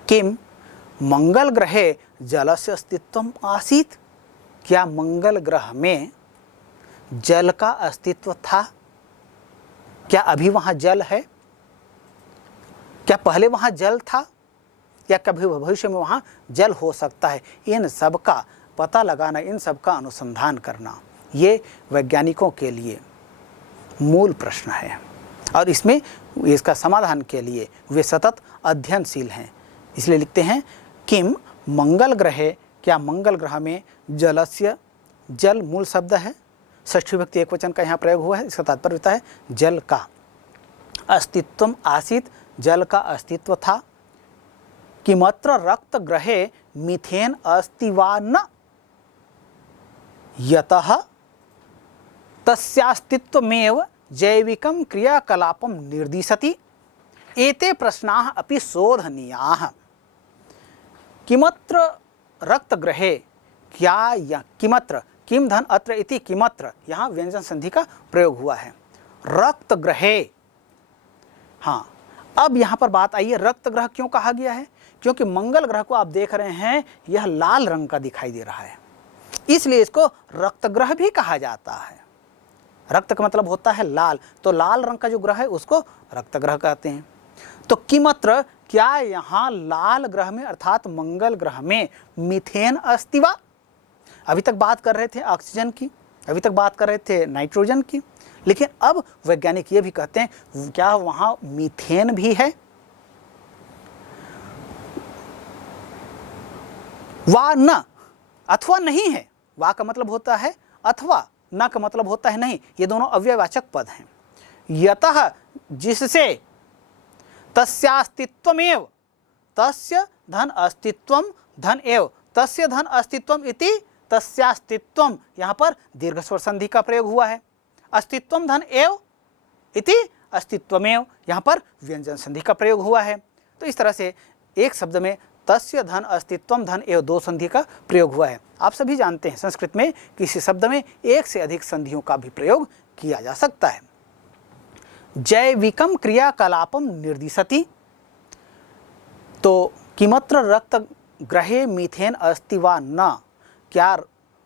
किम मंगल ग्रहे जलस्य अस्तित्वम आसीत्, क्या मंगल ग्रह में जल का अस्तित्व था? क्या अभी वहाँ जल है? क्या पहले वहाँ जल था? या कभी भविष्य में वहाँ जल हो सकता है? इन सब का पता लगाना, इन सब का अनुसंधान करना, ये वैज्ञानिकों के लिए मूल प्रश्न है और इसमें इसका समाधान के लिए वे सतत अध्ययनशील हैं। इसलिए लिखते हैं किम मंगल ग्रहे, क्या मंगल ग्रह में जलस्य, जल मूल शब्द है, षष्ठी विभक्ति एकवचन का यहाँ प्रयोग हुआ है। इसका तात्पर्य होता है जल का अस्तित्व आसीत, जल का अस्तित्व था। किमत्र रक्त ग्रहे मीथेन अस्ति वा न, यतः तस्यास्तित्वमेव जैविकं क्रियाकलापं निर्दिशति। एते प्रश्नाः अपि शोधनीयाः। किमत्र रक्त ग्रहे, क्या या किमत्र, किम धन अत्र इति किमत्र, यहाँ व्यंजन संधि का प्रयोग हुआ है। रक्त ग्रहे, हाँ, अब यहाँ पर बात आई है रक्त ग्रह क्यों कहा गया है? क्योंकि मंगल ग्रह को आप देख रहे हैं यह लाल रंग का दिखाई दे रहा है, इसलिए इसको रक्त ग्रह भी कहा जाता है। रक्त का मतलब होता है लाल, तो लाल रंग का जो ग्रह है उसको रक्त ग्रह कहते हैं। तो किमत्र, क्या यहाँ लाल ग्रह में अर्थात मंगल ग्रह में मीथेन अस्ति वा? अभी तक बात कर रहे थे ऑक्सीजन की, अभी तक बात कर रहे थे नाइट्रोजन की, लेकिन अब वैज्ञानिक ये भी कहते हैं क्या वहाँ मीथेन भी है? वा न, अथवा नहीं है। वा का मतलब होता है अथवा, न का मतलब होता है नहीं, ये दोनों अव्ययवाचक पद हैं। यतः, जिससे, तस्यास्तित्वमेव, तस्य धन अस्तित्वम धन एव, तस्य धन अस्तित्वम इति तस्यास्तित्वम, यहाँ पर दीर्घ स्वर संधि का प्रयोग हुआ है। अस्तित्वम धन एव इति अस्तित्वमेव, यहाँ पर व्यंजन संधि का प्रयोग हुआ है। तो इस तरह से एक शब्द में तस्य धन अस्तित्वम धन एव दो संधि का प्रयोग हुआ है। आप सभी जानते हैं संस्कृत में किसी शब्द में एक से अधिक संधियों का भी प्रयोग किया जा सकता है। जैविकम क्रियाकलापम निर्दिशति, तो किमत्र रक्त ग्रहे मीथेन अस्ति वा न, क्या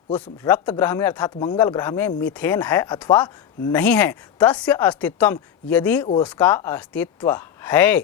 उस रक्त ग्रह में अर्थात मंगल ग्रह में मीथेन है अथवा नहीं है। तस्य अस्तित्वम, यदि उसका अस्तित्व है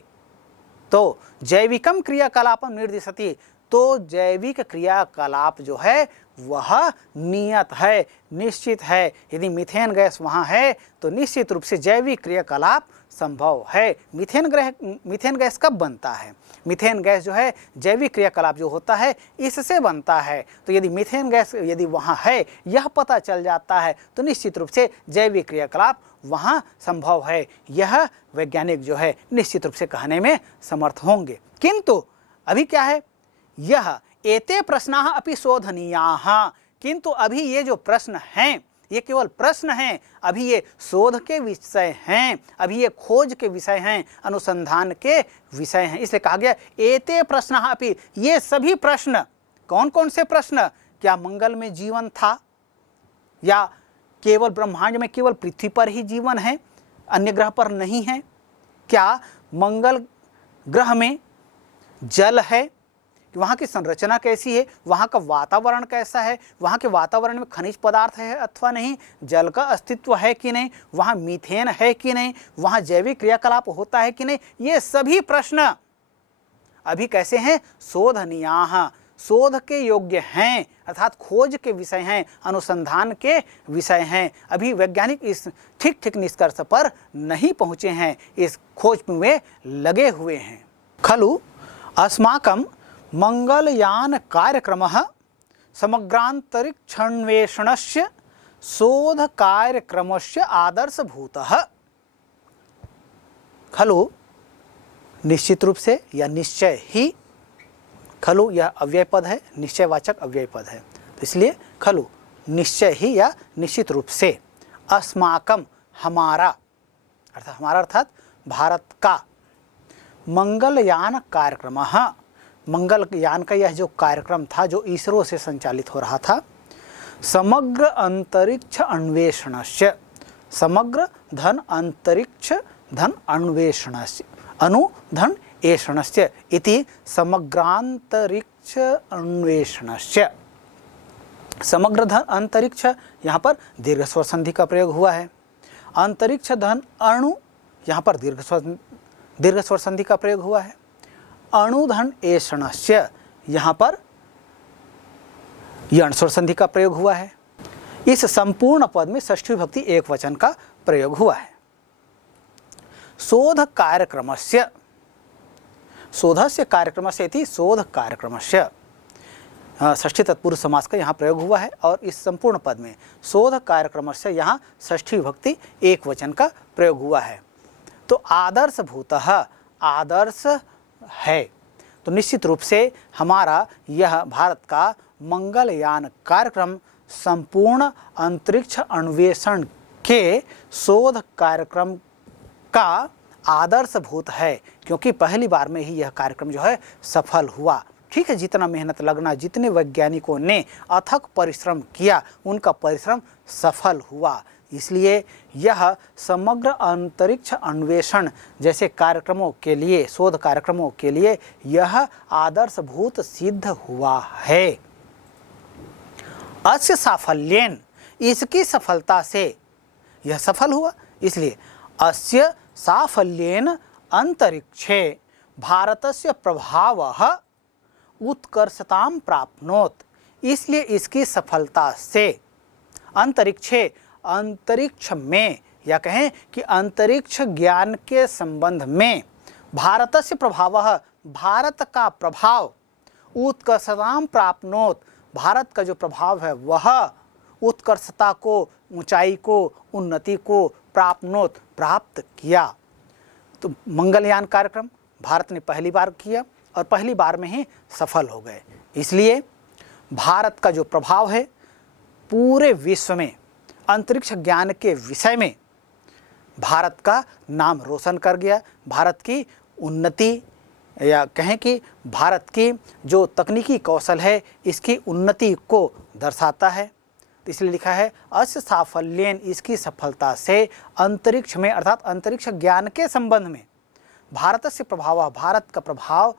तो जैविकम क्रियाकलापम निर्दिशति, तो जैविक क्रियाकलाप जो है वह नियत है, निश्चित है। यदि मीथेन गैस वहाँ है तो निश्चित रूप से जैविक क्रियाकलाप संभव है। मीथेन गैस कब बनता है? मीथेन गैस जो है जैविक क्रियाकलाप जो होता है इससे बनता है। तो यदि मीथेन गैस यदि वहाँ है, यह पता चल जाता है, तो निश्चित रूप से जैविक क्रियाकलाप वहाँ संभव है। यह वैज्ञानिक जो है निश्चित रूप से कहने में समर्थ होंगे। किंतु अभी क्या है, यह एते प्रश्नाः अपि शोधनीयाः, किंतु अभी ये जो प्रश्न हैं ये केवल प्रश्न हैं, अभी ये शोध के विषय हैं, अभी ये खोज के विषय हैं, अनुसंधान के विषय हैं। इसलिए कहा गया एते प्रश्नाः अपि, ये सभी प्रश्न। कौन कौन से प्रश्न? क्या मंगल में जीवन था, या केवल ब्रह्मांड में केवल पृथ्वी पर ही जीवन है, अन्य ग्रह पर नहीं है? क्या मंगल ग्रह में जल है, वहाँ की संरचना कैसी है, वहाँ का वातावरण कैसा है, वहाँ के वातावरण में खनिज पदार्थ है अथवा नहीं, जल का अस्तित्व है कि नहीं, वहाँ मीथेन है कि नहीं, वहाँ जैविक क्रियाकलाप होता है कि नहीं, ये सभी प्रश्न अभी कैसे हैं? शोधनीयाः, शोध के योग्य हैं, अर्थात खोज के विषय हैं, अनुसंधान के विषय हैं। अभी वैज्ञानिक इस ठीक निष्कर्ष पर नहीं पहुँचे हैं, इस खोज में वे लगे हुए हैं। खलु अस्माकं मंगलयान कार्यक्रमः समग्रांतरिक्षान्वेषणस्य शोध कार्यक्रमस्य आदर्शभूतः। खलु निश्चित रूप से या निश्चय ही, खलु यह अव्यय पद है, निश्चयवाचक अव्यय पद है, तो इसलिए खलु निश्चय ही या निश्चित रूप से, अस्माकम हमारा अर्थात भारत का, मंगलयान कार्यक्रमः, मंगलयान का यह जो कार्यक्रम था जो इसरो से संचालित हो रहा था, समग्र अंतरिक्ष अन्वेषणस्य, समग्र धन अंतरिक्ष धन अन्वेषणस्य, अनु धन एषणस्य इति समग्रांतरिक्ष अन्वेषणस्य। समग्र धन अंतरिक्ष, यहाँ पर दीर्घ स्वर संधि का प्रयोग हुआ है। अंतरिक्ष धन अणु, यहाँ पर दीर्घ स्वर संधि का प्रयोग हुआ है। अणुधन एषणस्य, यहाँ पर यण स्वर संधि का प्रयोग हुआ है। इस संपूर्ण पद में षष्ठी विभक्ति एक वचन का प्रयोग हुआ है। शोध कार्यक्रमस्य, शोधस्य कार्यक्रमस्य इति शोध कार्यक्रमस्य, षष्ठी तत्पुरुष समास का यहाँ प्रयोग हुआ है। और इस संपूर्ण पद में शोध कार्यक्रमस्य यहाँ षष्ठी विभक्ति एक वचन का प्रयोग हुआ है। तो आदर्शभूतः, आदर्श है, तो निश्चित रूप से हमारा यह भारत का मंगलयान कार्यक्रम संपूर्ण अंतरिक्ष अन्वेषण के शोध कार्यक्रम का आदर्शभूत है, क्योंकि पहली बार में ही यह कार्यक्रम जो है सफल हुआ। ठीक है, जितना मेहनत लगना, जितने वैज्ञानिकों ने अथक परिश्रम किया, उनका परिश्रम सफल हुआ। इसलिए यह समग्र अंतरिक्ष अन्वेषण जैसे कार्यक्रमों के लिए, शोध कार्यक्रमों के लिए यह आदर्शभूत सिद्ध हुआ है। अस्य साफल्येन, इसकी सफलता से यह सफल हुआ, इसलिए अस्य साफल्येन अंतरिक्षे भारतस्य प्रभावः उत्कर्षतां प्राप्नोत, इसलिए इसकी सफलता से अंतरिक्षे, अंतरिक्ष में, या कहें कि अंतरिक्ष ज्ञान के संबंध में भारतस्य प्रभावः, भारत का प्रभाव, उत्कर्षतां प्राप्नोत, भारत का जो प्रभाव है वह उत्कर्षता को, ऊंचाई को, उन्नति को प्राप्नोत, प्राप्त किया। तो मंगलयान कार्यक्रम भारत ने पहली बार किया और पहली बार में ही सफल हो गए। इसलिए भारत का जो प्रभाव है पूरे विश्व में अंतरिक्ष ज्ञान के विषय में भारत का नाम रोशन कर गया। भारत की उन्नति, या कहें कि भारत की जो तकनीकी कौशल है इसकी उन्नति को दर्शाता है। तो इसलिए लिखा है अस्य साफल्येन, इसकी सफलता से अंतरिक्ष में अर्थात अंतरिक्ष ज्ञान के संबंध में भारतस्य प्रभावः, भारत का प्रभाव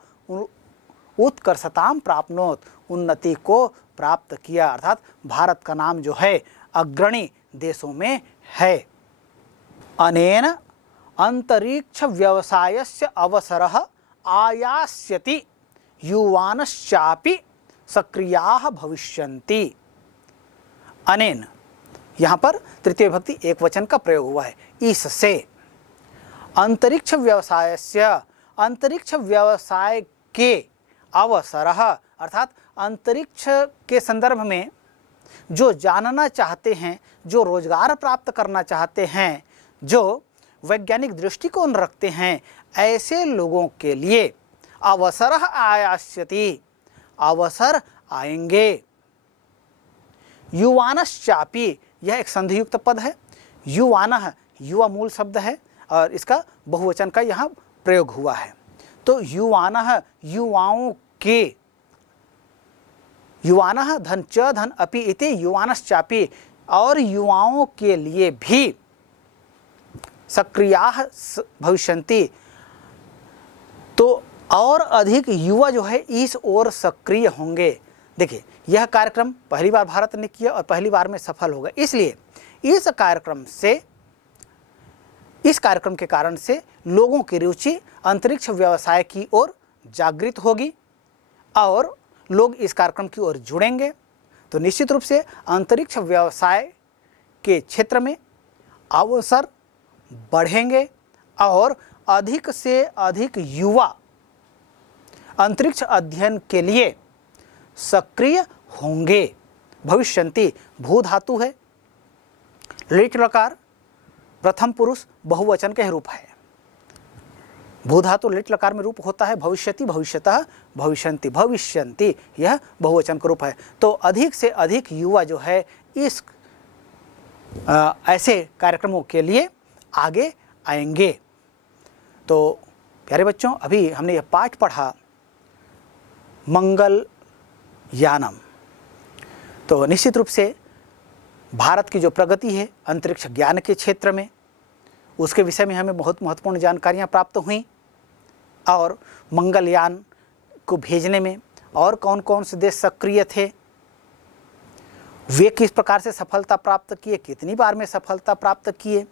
उत्कर्षतां प्राप्नोत, उन्नति को प्राप्त किया, अर्थात भारत का नाम जो है अग्रणी देशों में है। अनेन अंतरिक्ष व्यवसायस्य अवसरः आयास्यति युवानश्चापि सक्रियाः भविष्यन्ति। अनेन, यहाँ पर तृतीय विभक्ति एक वचन का प्रयोग हुआ है। इससे अंतरिक्ष व्यवसायस्य, अंतरिक्ष व्यवसाय के अवसरः अर्थात अंतरिक्ष के संदर्भ में जो जानना चाहते हैं, जो रोजगार प्राप्त करना चाहते हैं, जो वैज्ञानिक दृष्टिकोण रखते हैं, ऐसे लोगों के लिए अवसरः आयास्यति, अवसर आएंगे। युवानश्चापि, यह एक संधियुक्त पद है। युवानः युवा मूल शब्द है और इसका बहुवचन का यहाँ प्रयोग हुआ है। तो युवानः युवाओं के, युवानः धन च धन अपि इति युवानश्चापि, और युवाओं के लिए भी सक्रियाः भविष्यन्ति, तो और अधिक युवा जो है इस ओर सक्रिय होंगे। देखिए, यह कार्यक्रम पहली बार भारत ने किया और पहली बार में सफल होगा, इसलिए इस कार्यक्रम के कारण से लोगों की रुचि अंतरिक्ष व्यवसाय की ओर जागृत होगी और लोग इस कार्यक्रम की ओर जुड़ेंगे। तो निश्चित रूप से अंतरिक्ष व्यवसाय के क्षेत्र में अवसर बढ़ेंगे और अधिक से अधिक युवा अंतरिक्ष अध्ययन के लिए सक्रिय होंगे। भविष्यन्ति भू धातु है, लिट लकार प्रथम पुरुष बहुवचन के रूप है। भू धातु लिट लकार में रूप होता है भविष्यति, भविष्यतः, भविष्यन्ति, भविष्यन्ति, यह बहुवचन का रूप है। तो अधिक से अधिक युवा जो है इस ऐसे कार्यक्रमों के लिए आगे आएंगे। तो प्यारे बच्चों, अभी हमने यह पाठ पढ़ा मंगल यानम। तो निश्चित रूप से भारत की जो प्रगति है अंतरिक्ष ज्ञान के क्षेत्र में, उसके विषय में हमें बहुत महत्वपूर्ण जानकारियां प्राप्त हुई और मंगलयान को भेजने में और कौन कौन से देश सक्रिय थे, वे किस प्रकार से सफलता प्राप्त किए, कितनी बार में सफलता प्राप्त किए,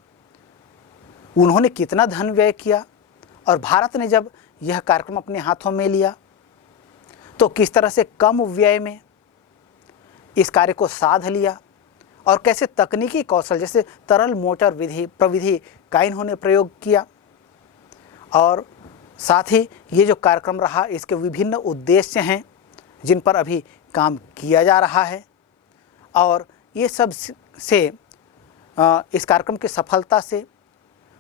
उन्होंने कितना धन व्यय किया और भारत ने जब यह कार्यक्रम अपने हाथों में लिया तो किस तरह से कम व्यय में इस कार्य को साध लिया और कैसे तकनीकी कौशल जैसे तरल मोटर प्रविधि का इन्होंने प्रयोग किया। और साथ ही ये जो कार्यक्रम रहा इसके विभिन्न उद्देश्य हैं जिन पर अभी काम किया जा रहा है और ये सब से इस कार्यक्रम की सफलता से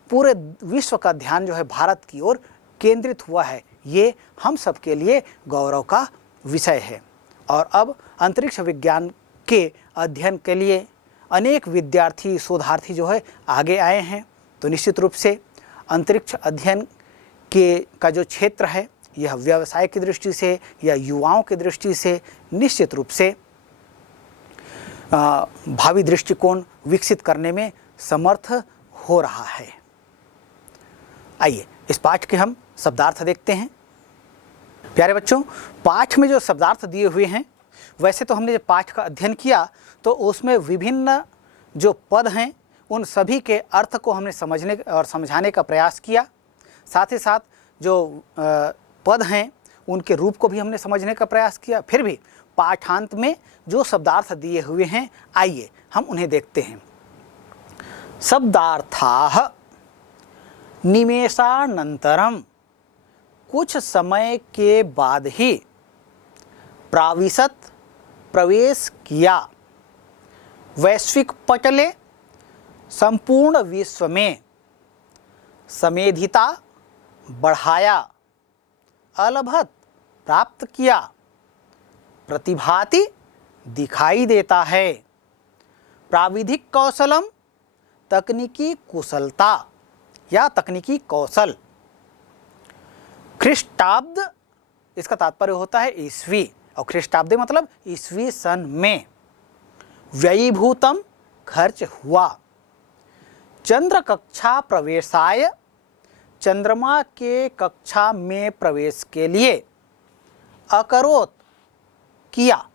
पूरे विश्व का ध्यान जो है भारत की ओर केंद्रित हुआ है। ये हम सब के लिए गौरव का विषय है। और अब अंतरिक्ष विज्ञान के अध्ययन के लिए अनेक विद्यार्थी शोधार्थी जो है आगे आए हैं। तो निश्चित रूप से अंतरिक्ष अध्ययन का जो क्षेत्र है यह व्यवसाय की दृष्टि से या युवाओं की दृष्टि से निश्चित रूप से भावी दृष्टिकोण विकसित करने में समर्थ हो रहा है। आइए इस पाठ के हम शब्दार्थ देखते हैं। प्यारे बच्चों, पाठ में जो शब्दार्थ दिए हुए हैं, वैसे तो हमने जब पाठ का अध्ययन किया तो उसमें विभिन्न जो पद हैं उन सभी के अर्थ को हमने समझने और समझाने का प्रयास किया। साथ ही साथ जो पद हैं उनके रूप को भी हमने समझने का प्रयास किया। फिर भी पाठांत में जो शब्दार्थ दिए हुए हैं, आइए हम उन्हें देखते हैं। शब्दार्थाः निमेषानंतरम, कुछ समय के बाद ही प्राविशत, प्रवेश किया, वैश्विक पटले, संपूर्ण विश्व में, समेधिता, बढ़ाया, अलभत, प्राप्त किया, प्रतिभाति, दिखाई देता है, प्राविधिक कौशलम, तकनीकी कुशलता या तकनीकी कौशल, ख्रीष्टाब्द, इसका तात्पर्य होता है ईस्वी, और ख्रीष्टाब्द मतलब ईस्वी सन में, व्ययीभूतम खर्च हुआ। चंद्र कक्षा प्रवेशाय चंद्रमा के कक्षा में प्रवेश के लिए अकरोत किया।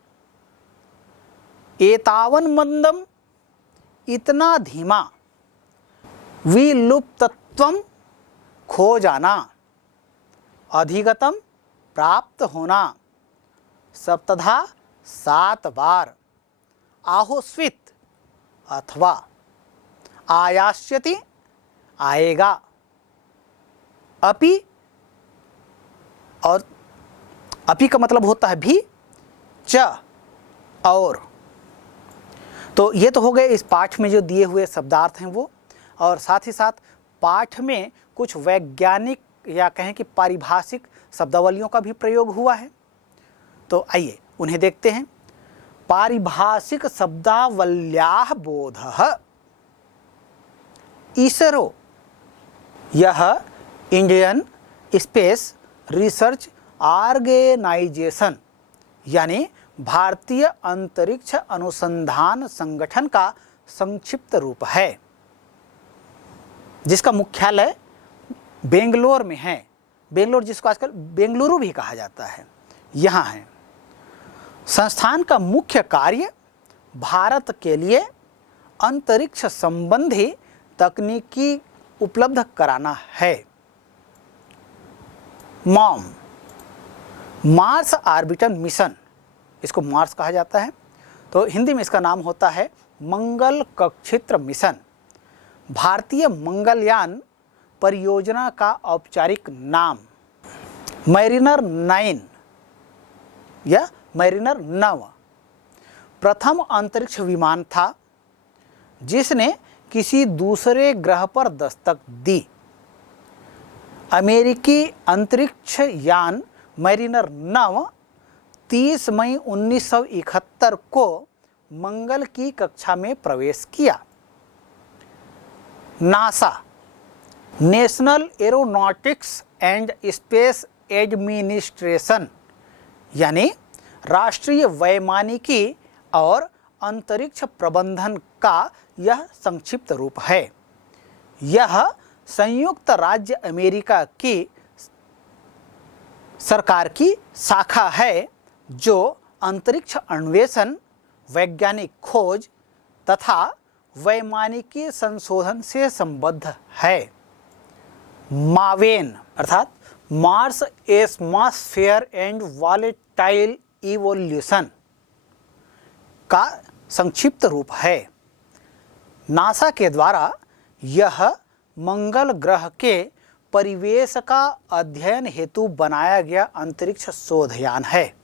एतावन मंदम इतना धीमा। विलुप्तत्वम खो जाना। अधिगतम प्राप्त होना। सप्तधा 7 बार। आहोस्वित अथवा आयास्यति आएगा। अपि और अपि का मतलब होता है भी, च और। तो ये तो हो गए इस पाठ में जो दिए हुए शब्दार्थ हैं वो, और साथ ही साथ पाठ में कुछ वैज्ञानिक या कहें कि पारिभाषिक शब्दावलियों का भी प्रयोग हुआ है। तो आइए उन्हें देखते हैं। पारिभाषिक शब्दावल्याः बोधः। इसरो यह इंडियन स्पेस रिसर्च ऑर्गेनाइजेशन यानी भारतीय अंतरिक्ष अनुसंधान संगठन का संक्षिप्त रूप है, जिसका मुख्यालय बेंगलोर में है। बेंगलोर जिसको आजकल बेंगलुरु भी कहा जाता है, यहाँ है। संस्थान का मुख्य कार्य भारत के लिए अंतरिक्ष संबंधी तकनीकी उपलब्ध कराना है। मॉम मार्स ऑर्बिटर मिशन, इसको मार्स कहा जाता है, तो हिंदी में इसका नाम होता है मंगल कक्षेत्र मिशन। भारतीय मंगलयान परियोजना का औपचारिक नाम मैरिनर 9 या मैरिनर 9 प्रथम अंतरिक्ष विमान था जिसने किसी दूसरे ग्रह पर दस्तक दी। अमेरिकी अंतरिक्ष यान मैरिनर 9 30 मई 1971 को मंगल की कक्षा में प्रवेश किया। NASA national aeronautics and space administration यानी राष्ट्रीय वैमानिकी और अंतरिक्ष प्रबंधन का यह संक्षिप्त रूप है। यह संयुक्त राज्य अमेरिका की सरकार की शाखा है जो अंतरिक्ष अन्वेषण, वैज्ञानिक खोज तथा वैमानिकी संशोधन से संबद्ध है। मावेन अर्थात Mars atmosphere and volatile evolution का संक्षिप्त रूप है। नासा के द्वारा यह मंगल ग्रह के परिवेश का अध्ययन हेतु बनाया गया अंतरिक्ष शोधयान है।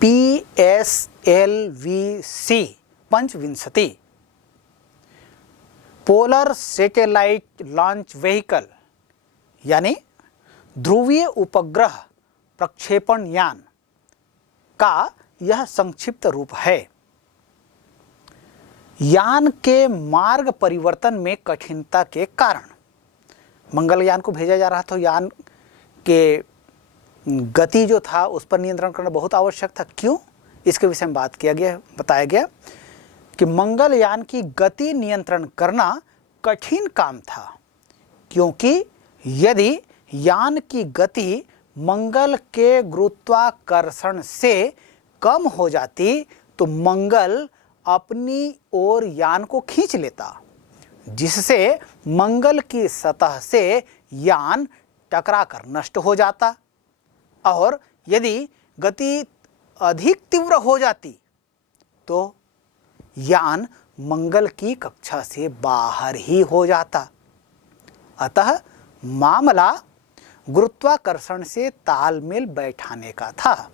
PSLV-C 25 polar satellite launch vehicle यानी ध्रुवीय उपग्रह प्रक्षेपण यान का यह संक्षिप्त रूप है। यान के मार्ग परिवर्तन में कठिनता के कारण मंगलयान को भेजा जा रहा था, तो यान के गति जो था उस पर नियंत्रण करना बहुत आवश्यक था। क्यों? इसके विषय में बताया गया कि मंगलयान की गति नियंत्रण करना कठिन काम था, क्योंकि यदि यान की गति मंगल के गुरुत्वाकर्षण से कम हो जाती तो मंगल अपनी ओर यान को खींच लेता, जिससे मंगल की सतह से यान टकराकर नष्ट हो जाता, और यदि गति अधिक तीव्र हो जाती तो यान मंगल की कक्षा से बाहर ही हो जाता। अतः मामला गुरुत्वाकर्षण से तालमेल बैठाने का था।